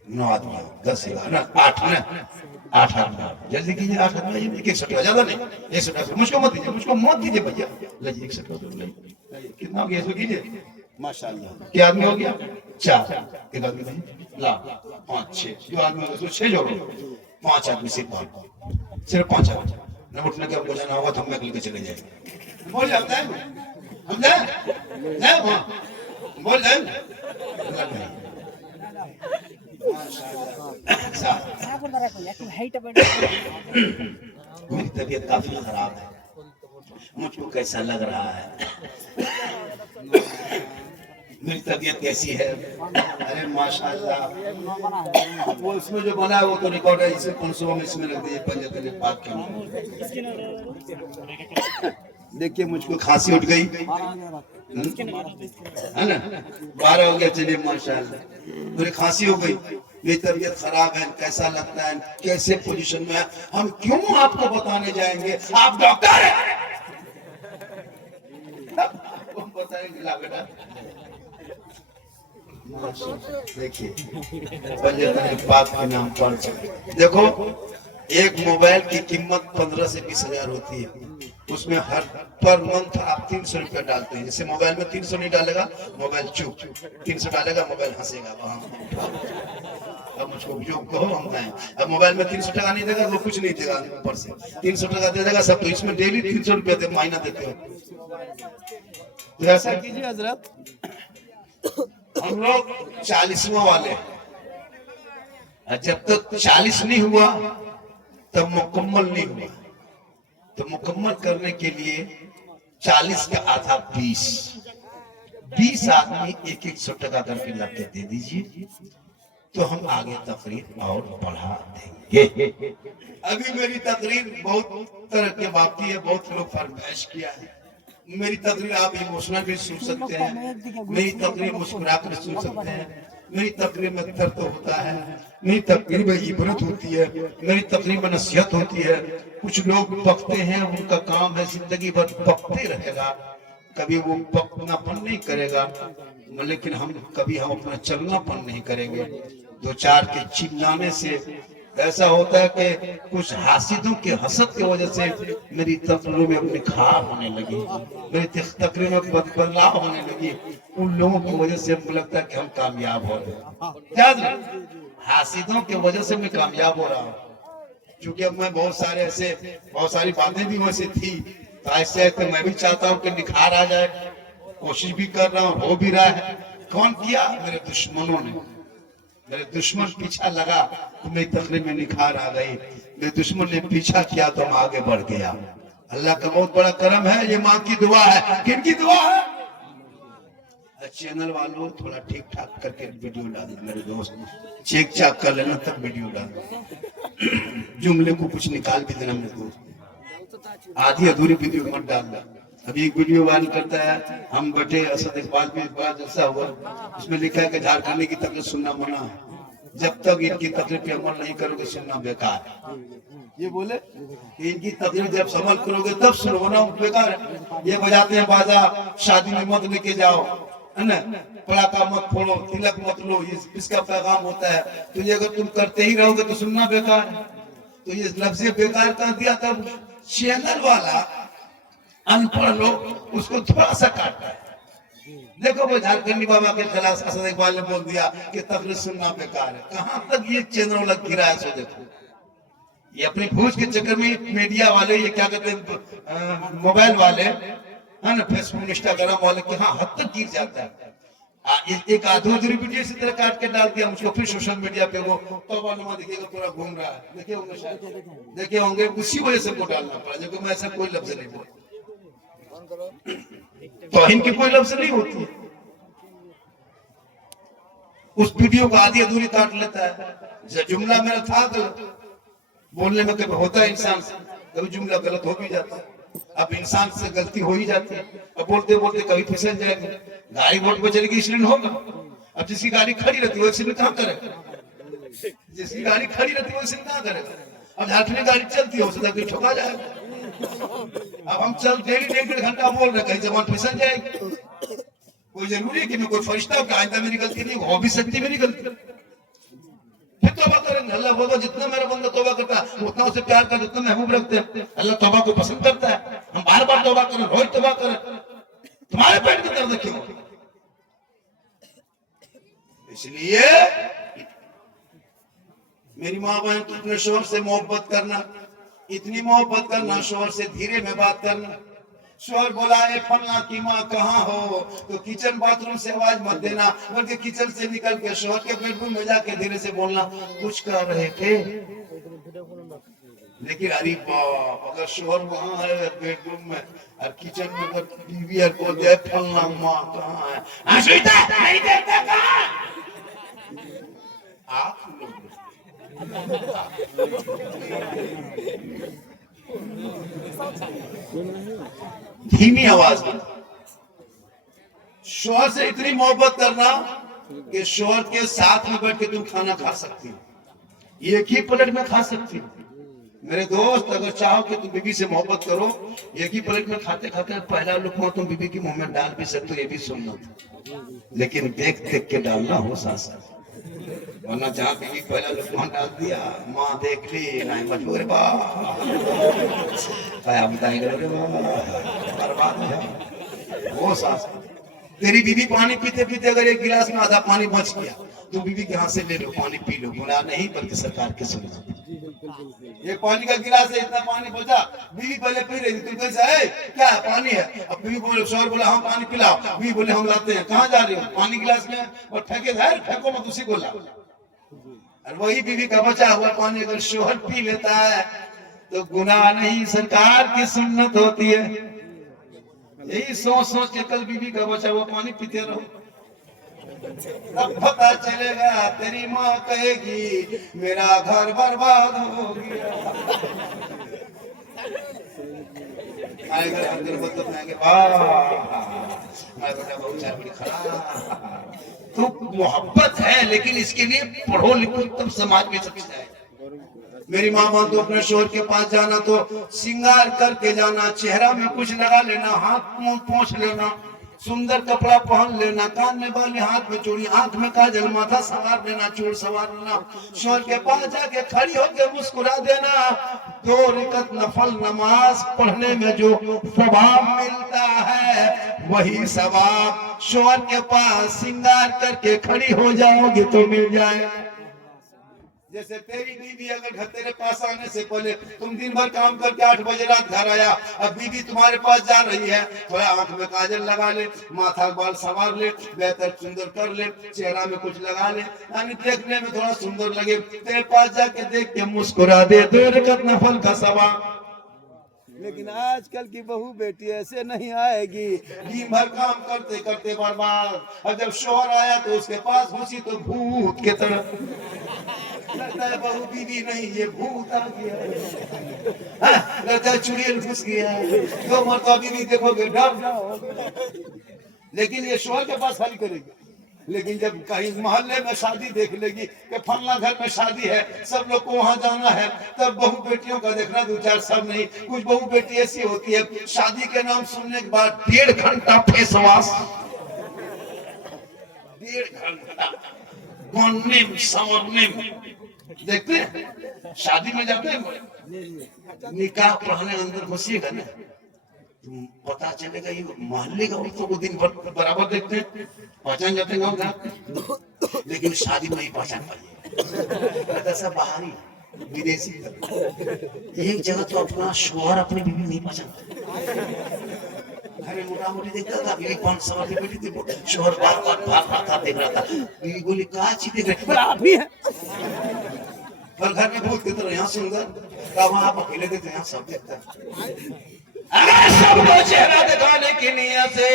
9 आदमी, 10 11 8 आदमी, जल्दी कीजिए। 8 आदमी, एक सट्टा ज्यादा नहीं, 1 सट्टा मुझको मत दीजिए भैया, लीजिए 1 सट्टा। कितना हो गया इसको कीजिए। माशाल्लाह। क्या आदमी हो गया? 4। एक आदमी नहीं, ला 5 6 जो आदमी होगा 6 जोड़ो, 5 आदमी सिर्फ 5 आदमी। न उठने का बोलना होगा तो हम लेके चले जाएंगे। बोल जाता है हम जाए बोल जाए। मेरी तबीयत काफी खराब है, मुझको कैसा लग रहा है? मेरी तबीयत कैसी है? अरे माशाल्लाह, वो इसमें जो बना है वो तो रिकॉर्ड है, इसे 500 में इसमें रख दीजिए। पंजतन पाक के देखिए, मुझको खांसी उठ गई है ना, 12 हो गया। चलिए माशाल्लाह, मेरी खांसी हो गई, मेरी तबीयत खराब है, कैसा लगता है, कैसे पोजीशन में है, हम क्यों आपको बताने जाएंगे? आप डॉक्टर हैं, बताएंगे। ला बेटा देखिए, पंजतन पाक के नाम पर देखो, एक मोबाइल की कीमत 15 से 20 हजार होती है। उसमें हर पर मंथ आप 300 रुपया डालते हैं। जैसे मोबाइल में 300 नहीं डालेगा, मोबाइल चुप, 300 डालेगा, मोबाइल हंसेगा। वहां अब मुझको जो कहो हम गाएं। अब मोबाइल में 300 टका नहीं देगा, वो कुछ नहीं देगा, ऊपर से 300 टका दे देगा सब। तो इसमें डेली 300 रुपया दे, महीना देते हो। तो ऐसा कीजिए हजरत, हम लोग 40वां वाले, जब तक 40 नहीं हुआ तब मुकम्मल नहीं हुआ। तो मुकम्मल करने के लिए 40 का आधा 20 आदमी 100 टका करके लगके दे दीजिए, तो हम आगे तकरीर और बढ़ा देंगे। अभी मेरी तकरीर बहुत तरह के बाकी है, बहुत लोग फरमाइश किया है। मेरी तकरीर आप इमोशनल भी सुन सकते हैं, मेरी तकरीर मुस्कुरा कर सुन सकते हैं, मेरी तकरीर में दर्द होता है, मेरी तकरीर में इबरत होती है, मेरी तकरीर में नसीहत होती है। कुछ लोग बकते हैं, उनका काम है जिंदगी भर बकते रहेगा, कभी वो बकनापन नहीं करेगा, लेकिन हम अपना चलनापन नहीं करेंगे। 2-4 के चिल्लाने से ऐसा होता है कि कुछ हासिदों के हसद की वजह से मेरी तकरीरों में निखार होने लगी, मेरी तकरीरों में बदलाव होने लगी। उन लोगों की वजह से हमको लगता है कि हम कामयाब हो रहे हैं। हासिदों की वजह से मैं कामयाब हो रहा हूँ, क्योंकि अब मैं बहुत सारी बातें भी वैसे थी, तो ऐसे तो मैं भी चाहता हूँ कि निखार आ जाए। कोशिश भी कर रहा हूँ, हो भी रहा है। कौन किया? मेरे दुश्मनों ने। मेरे दुश्मन पीछा लगा तो मेरी तकरीर में निखार आ गई। मेरे दुश्मन ने पीछा किया तो हम आगे बढ़ गया। अल्लाह का बहुत बड़ा करम है, ये माँ की दुआ है। किनकी दुआ है? चैनल वालों थोड़ा ठीक ठाक करके वीडियो डालना, मेरे दोस्त चेक चाक कर लेना तब वीडियो डालना। जुमले को कुछ निकाल भी देना मेरे दोस्त, आधी अधूरी वीडियो मत डालना। अभी एक वीडियो वायरल करता है, हम बैठे असद इकबाल में बड़ा जलसा हुआ, उसमें लिखा है कि झारखंडी की तकलीफ सुनना मना है, जब तक इनकी तकलीफ पे अमल नहीं करोगे सुनना बेकार है। ये बोले इनकी तकलीफ जब समझ करोगे तब सुनो, ना बेकार है। ये बजाते हैं बाजा, शादी में मत लेके जाओ, है ना, पड़ाका मत फोड़ो, तिलक मत लो, ये इसका पैगाम होता है। तो ये अगर तुम करते ही रहोगे तो सुनना बेकार है। तो ये लफ्ज़ बेकार कर दिया, तब चैनल वाला अनपढ़ लोग उसको थोड़ा सा काटता है। देखो वो झारखंडी बाबा के खिलाफ असद इकबाल ने बोल दिया कि तकरीर सुनना बेकार है। कहां तक ये चैनल वाला गिरा है, सो देखो। ये अपनी भूज के चक्कर में मीडिया वाले, ये क्या कहते हैं, मोबाइल वाले, है ना, फेसबुक इंस्टाग्राम वाले के हाँ हद तक गिर जाता है। एक आधी अधूरी वीडियो इसी तरह काट के डाल दिया मुझको, फिर सोशल मीडिया पे वो तौबा नमा देखिएगा पूरा घूम रहा है, देखे होंगे शायद, देखे होंगे। उसी वजह से वो डालना पड़ा, जबकि मैं ऐसा कोई लफ्ज नहीं बोल, तौहीन की कोई लफ्ज नहीं होती है। उस वीडियो को आधी अधूरी काट लेता है। जुमला मेरा था गलत, बोलने में कभी होता है इंसान से, कभी जुमला गलत हो भी जाता है। अब इंसान से गलती हो ही जाती है, अब बोलते बोलते कभी फिसल जाएंगे। गाड़ी रोड पर चलेगी इसलिए होगा। अब जिसकी गाड़ी खड़ी रहती है वो एक्सीडेंट कहाँ करेगा? जिसकी गाड़ी खड़ी रहती है वो एक्सीडेंट कहाँ करेगा? अब झारखंड में गाड़ी चलती है, हो सकता है ठोका जाएगा। अब हम चल डेढ़ घंटा बोल रहे, कहीं जबान फिसल जाएगी। कोई जरूरी है कि मैं कोई फरिश्ता हूं, आइंदा मेरी गलती नहीं हो भी सकती, मेरी गलती। फिर तौबा करेंगे। अल्लाह बोला जितना मेरा बंदा तौबा करता है उतना उसे प्यार कर, उतना महबूब रखते हैं। अल्लाह तौबा को पसंद करता है। हम बार बार तौबा करें, रोज तौबा करें, तुम्हारे पेट के दर्द क्यों? इसलिए मेरी माँ बहन, तू अपने शोहर से मोहब्बत करना, इतनी मोहब्बत करना शोहर से धीरे में बात करना। शोहर बोला ए फलना की माँ कहाँ हो, तो किचन बाथरूम से आवाज मत देना, बल्कि किचन से निकल के शोहर के बेडरूम में जाके धीरे से बोलना, कुछ कर रहे थे। लेकिन अरे बाप, अगर शोहर वहां है बेडरूम में और किचन में अगर बीवी और बोलते है फलना माँ कहाँ है, नहीं देखता कहाँ आप लोग धीमी आवाज में शोहर से इतनी मोहब्बत करना कि शोहर के साथ में बैठ के तुम खाना खा सकती हो, एक ही प्लेट में खा सकती हो। मेरे दोस्त, अगर चाहो कि तुम बीवी से मोहब्बत करो, एक ही प्लेट में खाते खाते पहला लुकमा तुम बीवी की मुंह में डाल भी सकते हो, ये भी सुनना था। लेकिन देख देख के डालना हो साथ साथ, वरना जहाँ बीवी पहला लुकमा डाल दिया, माँ देख ली नहीं मजबूर बताएंगे बर्बाद हो जाए वो साथ। तेरी बीवी पानी पीते पीते अगर एक गिलास में आधा पानी बच गया तो बीवी के हाथ से ले लो, पानी पी लो, गुनाह नहीं बल्कि सरकार के सुना। ये पानी का गिलास है, इतना पानी बचा, बीवी पहले पी रही थी, तुम कैसा है क्या है पानी है? अब बीवी बोले, शोहर बोला हम पानी पिलाओ, बीवी बोले हम लाते हैं। कहाँ जा रही हो? पानी गिलास में, और फेंके फेंको मत, उसी को लाओ। और वही बीवी का बचा हुआ पानी अगर शोहर पी लेता है तो गुनाह नहीं, सरकार की सुन्नत होती है। यही सोच सोच के कल बीवी का बचा हुआ पानी पीते रहो, तब पता चलेगा तेरी माँ कहेगी मेरा घर बर्बाद हो गया। तो मोहब्बत है, लेकिन इसके लिए पढ़ो लिखो तब समाज में सबसे जाए। मेरी माँ बाप तो अपने शोहर के पास जाना तो श्रृंगार करके जाना, चेहरा में कुछ लगा लेना, हाथ मुंह पोंछ लेना, सुंदर कपड़ा पहन लेना, कान में बाली, हाथ में चूड़ी, आंख में काजल, माथा सवार लेना, चूड़ सवार लेना, शोहर के पास जाके खड़ी होकर मुस्कुरा देना। 2 रकात नफल नमाज पढ़ने में जो सवाब मिलता है वही सवाब शोहर के पास श्रृंगार करके खड़ी हो जाओगे तो मिल जाए। जैसे तेरी बीवी अगर तेरे पास आने से पहले तुम दिन भर काम करके 8 बजे रात घर आया, अब बीवी तुम्हारे पास जा रही है, थोड़ा आंख में काजल लगा ले, माथा बाल संवार ले, बेहतर सुंदर कर ले, चेहरा में कुछ लगा ले, यानी देखने में थोड़ा सुंदर लगे, तेरे पास जाके देख के मुस्कुरा दे, 2 रकात नफल का सवाब। लेकिन आजकल की बहू बेटी ऐसे नहीं आएगी, दिन भर काम करते करते बर्बाद। और जब शोहर आया तो उसके पास घुसी तो भूत के तरह लगता है बहू बीवी नहीं, ये भूत आ गया, लगता है चुड़ैल घुस गया। 2 मरतबा बीवी देखोगे डर जाओगे, लेकिन ये शोहर के पास हल करेगी। लेकिन जब कहीं मोहल्ले में शादी देख लेगी कि फलना घर में शादी है, सब लोग को वहां जाना है, तब बहू बेटियों का देखना 2-4 सब नहीं। कुछ बहू बेटी ऐसी होती है, शादी के नाम सुनने के बाद 1.5 घंटा फेसवाश, 1.5 घंटा बनने में संवरने में। देखते हैं शादी में जाते हैं, निकाह पढ़ने अंदर घुसिएगा ना, पता चलेगा ये मोहल्ले का औरतों को दिन भर बराबर देखते हैं, पहचान जाते हैं, लेकिन शादी में ही पहचान पाइए सब बाहरी विदेशी। एक जगह तो अपना शोहर अपनी बीवी नहीं पहचानता, घर में मोटा मोटी देखता था, बीवी 5 साल की बेटी थी, शोहर बार बार था देख रहा था, बीवी बोली कहाँ चीज देख रही, आप ही है। पर घर में भूत की तरह यहाँ सुंदर, का वहाँ आप अकेले देते यहाँ सब देखता है। अगर सबको चेहरा दिखाने की नियत से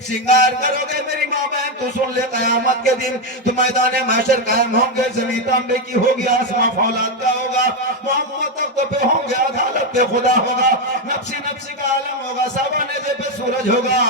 श्रृंगार करोगे मेरी माँ बहन, तो सुन ले कयामत के दिन तो मैदान महशर कायम होंगे, जमीन तांबे की होगी, आसमां फौलाद का होगा, मोहम्मद तख्तों पे होंगे, अदालत पे खुदा होगा, नफ्सी नफ्सी का आलम होगा, सवानेजे पे सूरज होगा,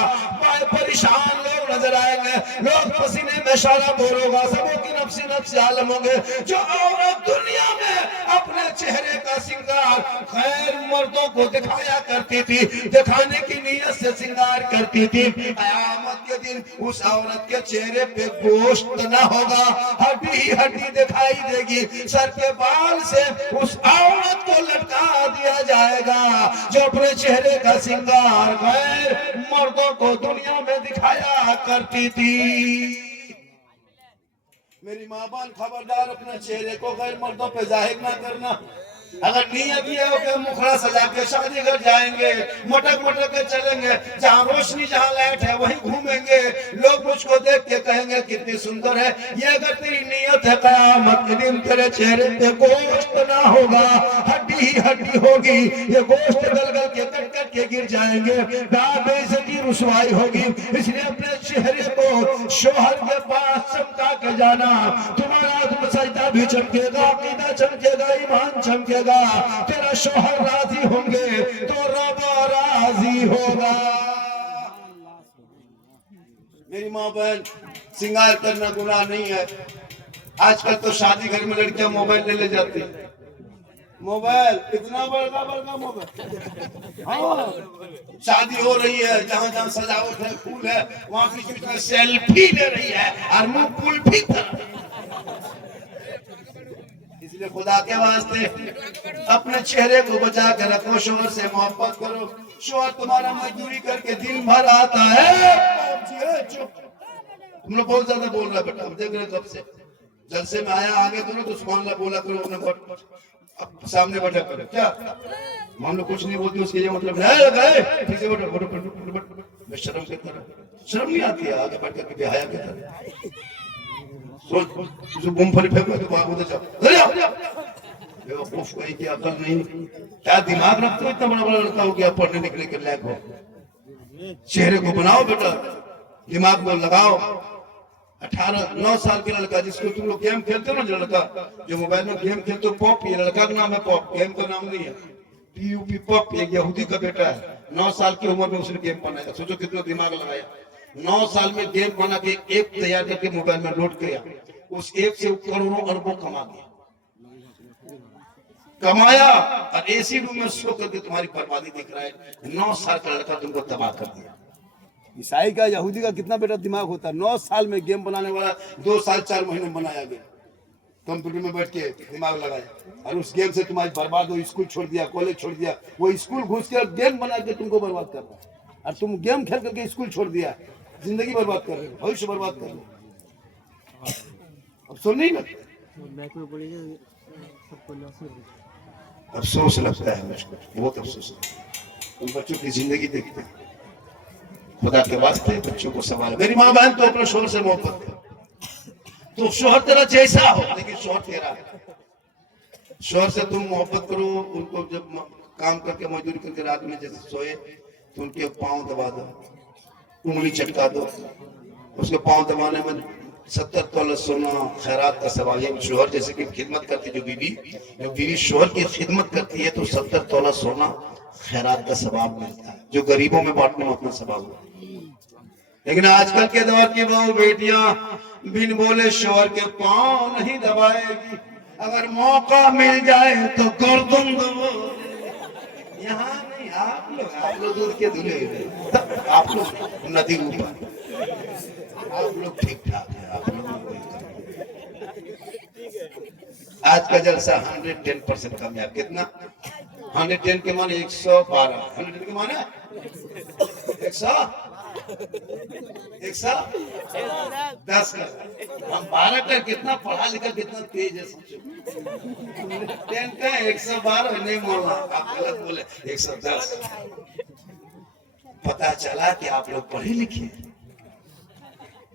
परेशान लोग नजर आएंगे, लोग पसीने में शारा बोर होगा, सबों की नफ्सी नफ्सी आलम होंगे। जो औरत दुनिया में अपने चेहरे का श्रृंगार खैर मर्दों को दिखाया करती थी, दिखाने की नीयत से श्रृंगार करती थी, कयामत के दिन उस औरत के चेहरे पे गोश्त न होगा, हड्डी ही हड्डी दिखाई देगी, सर के बाल से उस औरत को लटका दिया जाएगा जो अपने चेहरे का श्रृंगार गैर मर्दों को दुनिया में दिखाया करती थी। मेरी माँ बहन खबरदार अपने चेहरे को गैर मर्दों पे जाहिर ना करना। अगर नियत ये हो कि मुखड़ा सजा के शादी घर जाएंगे, मटक मटक के चलेंगे, जहाँ रोशनी जहाँ लाइट है वहीं घूमेंगे, लोग मुझको देख के कहेंगे कितनी सुंदर है, ये अगर तेरी नियत है कयामत के दिन तेरे चेहरे पे गोश्त ना होगा, हड्डी ही हड्डी होगी, ये गोश्त गल गल के कट कट के गिर जाएंगे, दाद बेइज्जती रुसवाई होगी। इसलिए अपने चेहरे को शोहर के पास चमका के जाना, तुम्हारा आत्मसजदा भी चमकेगा, अकीदा चमकेगा, ईमान चमकेगा, तेरा शोहर राजी होंगे तो रब राजी होगा। मेरी माँ बहन, श्रृंगार करना गुनाह नहीं है। आजकल तो शादी घर में लड़कियां मोबाइल ले जाती है, मोबाइल इतना बड़ा बड़ा मोबाइल, हाँ शादी हो रही है, जहाँ जहाँ सजावट है, फूल है, वहाँ बीच बीच में सेल्फी ले रही है और मुंह कुल्फी कर। इसलिए खुदा के वास्ते अपने चेहरे को बचा के रखो, शोहर से मोहब्बत करो। शोहर तुम्हारा मजदूरी करके दिन भर आता है, तुम लोग बहुत ज्यादा बोल रहा बेटा, हम देख रहे कब से, जलसे में आया आगे करो तो सुभान अल्लाह बोला करो, अब सामने बैठा करो, क्या हम लोग कुछ नहीं बोलते उसके लिए मतलब शर्म की तरह, शर्म नहीं आती है आगे बैठ करके बेहया की तरह, जो मूंगफली फेंको तो बाहर उधर जाओ, बेवकूफ कहीं की अकल नहीं, क्या दिमाग रखते हो, इतना बड़ा बड़ा लड़का हो गया, पढ़ने लिखने के लायक हो, चेहरे को बनाओ बेटा, दिमाग को लगाओ। 9 साल के लड़का जिसको तुम लोग गेम खेलते हो ना, जो लड़का जो मोबाइल में गेम खेलते हो, पॉप, ये लड़का का नाम है पॉप, गेम का नाम नहीं है, PUP पॉप, एक यहूदी का बेटा है, 9 साल की उम्र में उसने गेम बनाया, सोचो कितना दिमाग लगाया, 9 साल में गेम बना के ऐप तैयार करके मोबाइल में लोड किया, उस ऐप से करोड़ों अरबों कमाया और एसी रूम में सो करके तुम्हारी बर्बादी दिख रहा है। 9 साल का लड़का तुमको तबाह कर दिया। ईसाई का यहूदी का कितना बेटा दिमाग होता है, 9 साल में गेम बनाने वाला 2 साल 4 महीने बनाया गया, कंप्यूटर में बैठ के दिमाग लगाया और उस गेम से तुम्हारी बर्बाद हो, स्कूल छोड़ दिया, कॉलेज छोड़ दिया, वो स्कूल घुस के गेम बना के तुमको बर्बाद कर रहा है, और तुम गेम खेल करके स्कूल छोड़ दिया, जिंदगी बर्बाद कर रहे हो, भविष्य बर्बाद कर रहे हो। अब सुन नहीं लगता, अफसोस लगता है मुझको, बहुत अफसोस। तुम बच्चों की जिंदगी देखते हैं, खुदा के वास्ते बच्चों को सवाल। मेरी माँ बहन तो अपने शोहर से मोहब्बत कर, तो शोहर तेरा जैसा हो लेकिन शोहर तेरा है, शोहर से तुम मोहब्बत करो। उनको जब काम करके मजदूरी करके रात में जैसे सोए तो उनके पाँव दबा दो, उंगली चटका दो, उसके पाँव दबाने में 70 तोला सोना खैरात का सवाल है। शोहर जैसे कि खिदमत करती, जो बीवी शोहर की खिदमत करती है तो 70 तोला सोना खैरात का सवाब मिलता है, जो गरीबों में बांटने में अपना सवाब होता है। लेकिन आजकल के दौर की बहू बेटियां बिन बोले शोहर के पांव नहीं दबाएगी, अगर मौका मिल जाए तो गर्दन दबो। यहाँ नहीं, आप लोग दूर के दूल्हे, आप लोग नदी ऊपर, आप लोग ठीक ठाक है, आप लोग आज का जलसा 110% कामयाब। कितना 110 के माने 112, 110 के माने 110 का, हम 12 का, कितना पढ़ा लिखा कितना तेज है सोचो। 10 का 112 नहीं बोलना, आप गलत बोले, 110। पता चला कि आप लोग पढ़े लिखे हैं।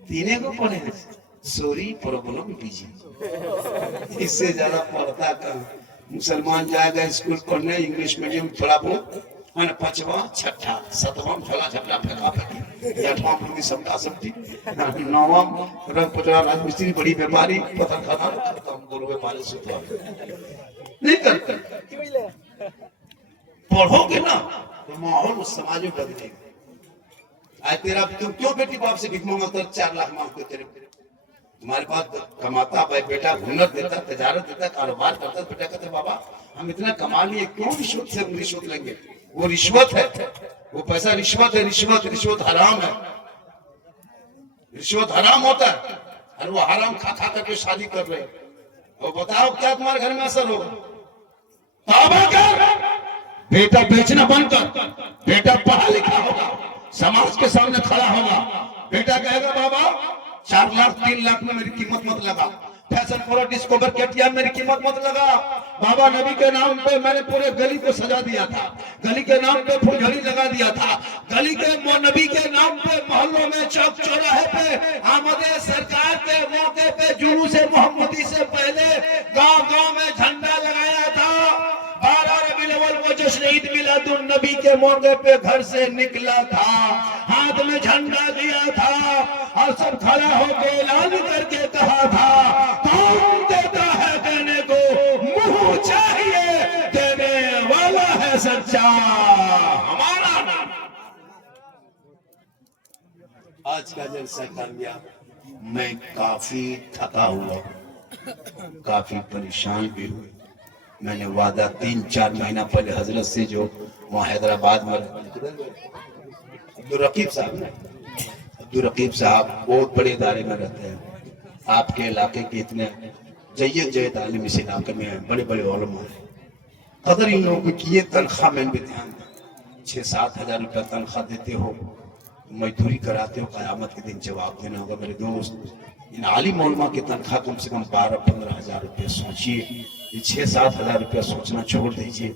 तीनों को पढ़े हैं। सॉरी प्रॉब्लम कीजिए, इससे ज्यादा पढ़ता कर। मुसलमान जाएगा स्कूल पढ़ने, इंग्लिश मीडियम थोड़ा बहुत है ना, 5वां 6ठा 7वां फला झपला फेंका फेंकी, 8वां पूरी सबका सबकी, 9वां रंग पटरा राजमिस्त्री बड़ी व्यापारी पता खाना खत्म 2 रुपए पानी सुता नहीं करते। पढ़ोगे ना तो माहौल उस समाज में बदलेगा। आज तेरा तुम क्यों बेटी बाप से भिख मांगता, 4 लाख मांगते तेरे, तुम्हारे पास तो कमाता भाई बेटा, हुनर देता, तजारत देता, कारोबार करता, बेटा कहते बाबा हम इतना कमा लिए, क्यों रिश्वत से रिश्वत लेंगे? वो रिश्वत है, वो पैसा रिश्वत है। रिश्वत हराम है, रिश्वत हराम होता है। और वो हराम खा खा करके शादी कर रहे हो। और बताओ क्या तुम्हारे घर में असर होगा? तौबा कर, बेटा बेचना बंद कर, बेटा पढ़ा लिखा होगा, समाज के सामने खड़ा होगा। बेटा कहेगा बाबा 4 लाख 3 लाख में मेरी कीमत मत लगा, फैशन प्रो डिस्कवर केटीएम मेरी कीमत मत लगा। बाबा नबी के नाम पे मैंने पूरे गली को सजा दिया था, गली के नाम पे फुलझड़ी लगा दिया था, गली के नबी के नाम पे मोहल्लों में चौक चौराहे पे आमदे सरकार के मौके पे जुलूस मोहम्मदी से पहले गांव गांव में झंडा लगाया था। 12 रबीउल अव्वल को जश्न ईद मिलादुन नबी के मौके पे घर से निकला था, हाथ में झंडा दिया था और सब खड़ा होकर ऐलान करके कहा था कौन देता है देने को, मुंह चाहिए देने वाला है सच्चा हमारा नाम। आज का जलसा कामयाब। मैं काफी थका हुआ, काफी परेशान भी हुआ। मैंने वादा 3-4 महीना पहले हजरत से, जो वहाँ हैदराबाद में अब्दुल रकीब साहब बहुत बड़े इदारे में रहते हैं। आपके इलाके के इतने जयद आलिम इस इलाके में हैं, बड़े बड़े उलमा हैं। कदर इन लोगों की ये तनख्वाह में भी ध्यान दें। 6-7 हजार रुपया तनख्वाह देते हो, मजदूरी कराते हो, कयामत के दिन जवाब देना होगा। मेरे दोस्त, इन आलिम उलमा की तनख्वाह कम से कम 12-15 हजार रुपये सोचिए। ये 6-7 हजार रुपया सोचना छोड़ दीजिए,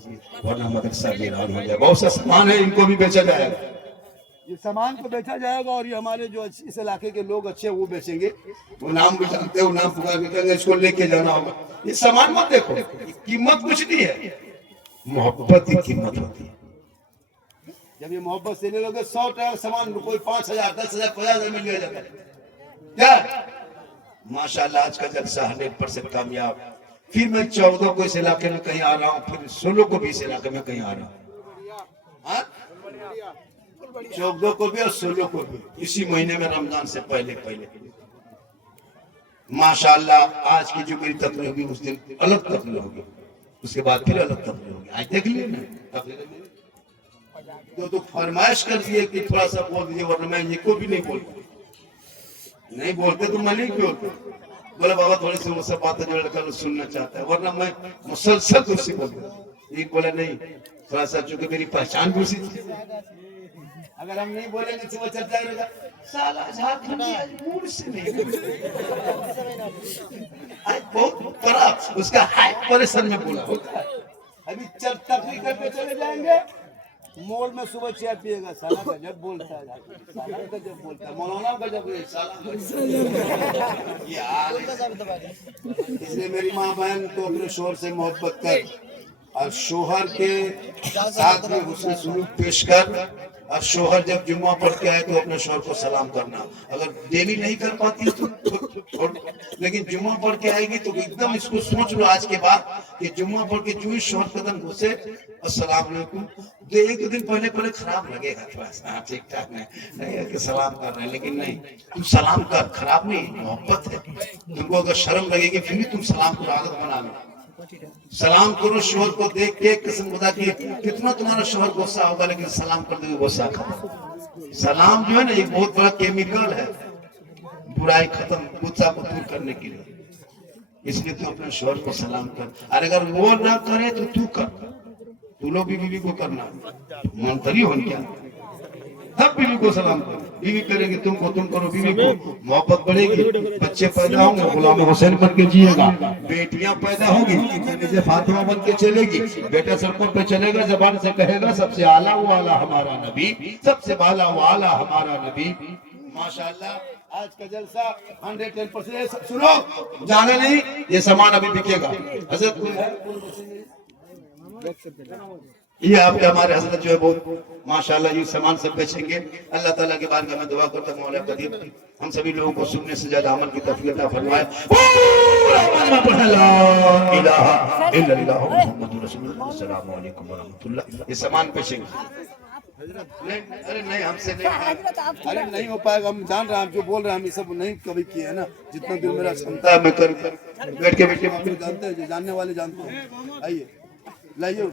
वरना मदरसा वीरान हो जाए। बहुत सा सामान है, इनको भी बेचा जाएगा। ये सामान को बेचा जाएगा और ये हमारे जो इस इलाके के लोग अच्छे वो बेचेंगे। वो नाम भी जानते हो, नाम पुकार के कहेंगे इसको लेके जाना होगा। ये सामान मत देखो, कीमत कुछ नहीं है, मोहब्बत की कीमत होती है। जब ये मोहब्बत से ले लोगे 100 टका सामान कोई 5,000 10,000 50,000 में लिया जाता है क्या? माशाल्लाह आज का जलसा 100% कामयाब। फिर मैं 14 को इस इलाके में कहीं आ रहा हूँ, फिर 16 को भी इस इलाके में कहीं आ रहा हूँ, 14 को भी और 16 को भी, इसी महीने में रमजान से पहले। माशाल्लाह आज की जो मेरी तकरीर होगी उस दिन अलग तकरीर होगी, उसके बाद फिर अलग तकरीर होगी। आज देख लिए ना तो फरमाइश कर दिए कि थोड़ा सा बोल दीजिए, वरना मैं ये को भी नहीं बोलते तो मैं नहीं बोलते। बोला बाबा थोड़ी सी वो सब बातें जो लड़का सुनना चाहता है, वरना मैं मुसलसल उससे बोलता। ये बोला नहीं, थोड़ा सा चूंकि मेरी पहचान भी उसी थी, अगर हम नहीं बोलेंगे तो वो चलता रहेगा साला झारखंडी आज मूड से नहीं। आज बहुत खराब उसका हाई परेशान में बोला होता है। अभी चल तकरीर करके चले जाएंगे, मॉल में सुबह चाय पिएगा, साला गजब बोलता है, साला गजब बोलता है, मौलाना गजब है, साला ये हाल है। इसलिए मेरी माँ बहन को अपने शोहर से मोहब्बत कर और शोहर के साथ में हुस्न सुलूक पेश कर। और शोहर जब जुम्मा पढ़ के आए तो अपने शोहर को सलाम करना। अगर डेली नहीं कर पाती तो छोड़, लेकिन जुम्मा पढ़ के आएगी तो एकदम इसको सोच लो आज के बाद कि जुम्मा पढ़ के जो ही शोहर कदम घुसे अस्सलाम वालेकुम, तो 1 दिन पहले खराब लगेगा थोड़ा सा, ठीक ठाक नहीं है कि सलाम कर रहे हैं, लेकिन नहीं तुम सलाम कर, खराब नहीं, मोहब्बत है। तुमको अगर शर्म लगेगी फिर भी तुम सलाम को आदत बना लो। सलाम करो शोहर को देख के, कसम खुदा की कितना तुम्हारा शोहर गुस्सा होगा, लेकिन सलाम कर दोगे गुस्सा खत्म। सलाम जो है ना, एक बहुत बड़ा केमिकल है बुराई खत्म, गुस्सा को दूर करने के लिए। इसलिए तू अपने शोहर को सलाम कर, और अगर वो ना करे तो तू कर। तू लोग भी बीवी को करना, मंत्री हो क्या, तब बीवी को सलाम कर। बीवी करेगी तुमको, तुम करो बीवी को, मोहब्बत बढ़ेगी, बच्चे पैदा होंगे, गुलाम हुसैन बन के जिएगा, बेटियां पैदा होंगी, जैसे फातिमा बन के चलेगी, बेटा सड़कों पे चलेगा, जबान से कहेगा सबसे आला वो आला हमारा नबी, सबसे बाला वो आला हमारा नबी। माशाअल्लाह आज का जलसा 110%। सुनो, जाना नहीं, ये सामान अभी बिकेगा। हजरत ये आपके हमारे हजरत जो है बहुत माशाल्लाह ये सामान सब बेचेंगे। अल्लाह ताला के बारगाह में दुआ करता हूं, मौला कदीर हम सभी लोगों को सुनने से ज्यादा अमल की तौफीक अता फरमाए। पूरा कलमा पढ़ ला इलाहा इल्लल्लाह मुहम्मदुर रसूलुल्लाह, अस्सलामु अलैकुम व रहमतुल्लाह। ये सामान बेचेंगे। नहीं, अरे नहीं, हमसे नहीं, अरे नहीं हो पाएगा, हम जान रहे हैं आप जो बोल रहे हैं, हम ये सब नहीं कभी किए है ना। जितना दिन मेरा क्षमता है मैं कर बैठ के जानते हैं, जो जानने वाले जानते हैं। आइए लाइए।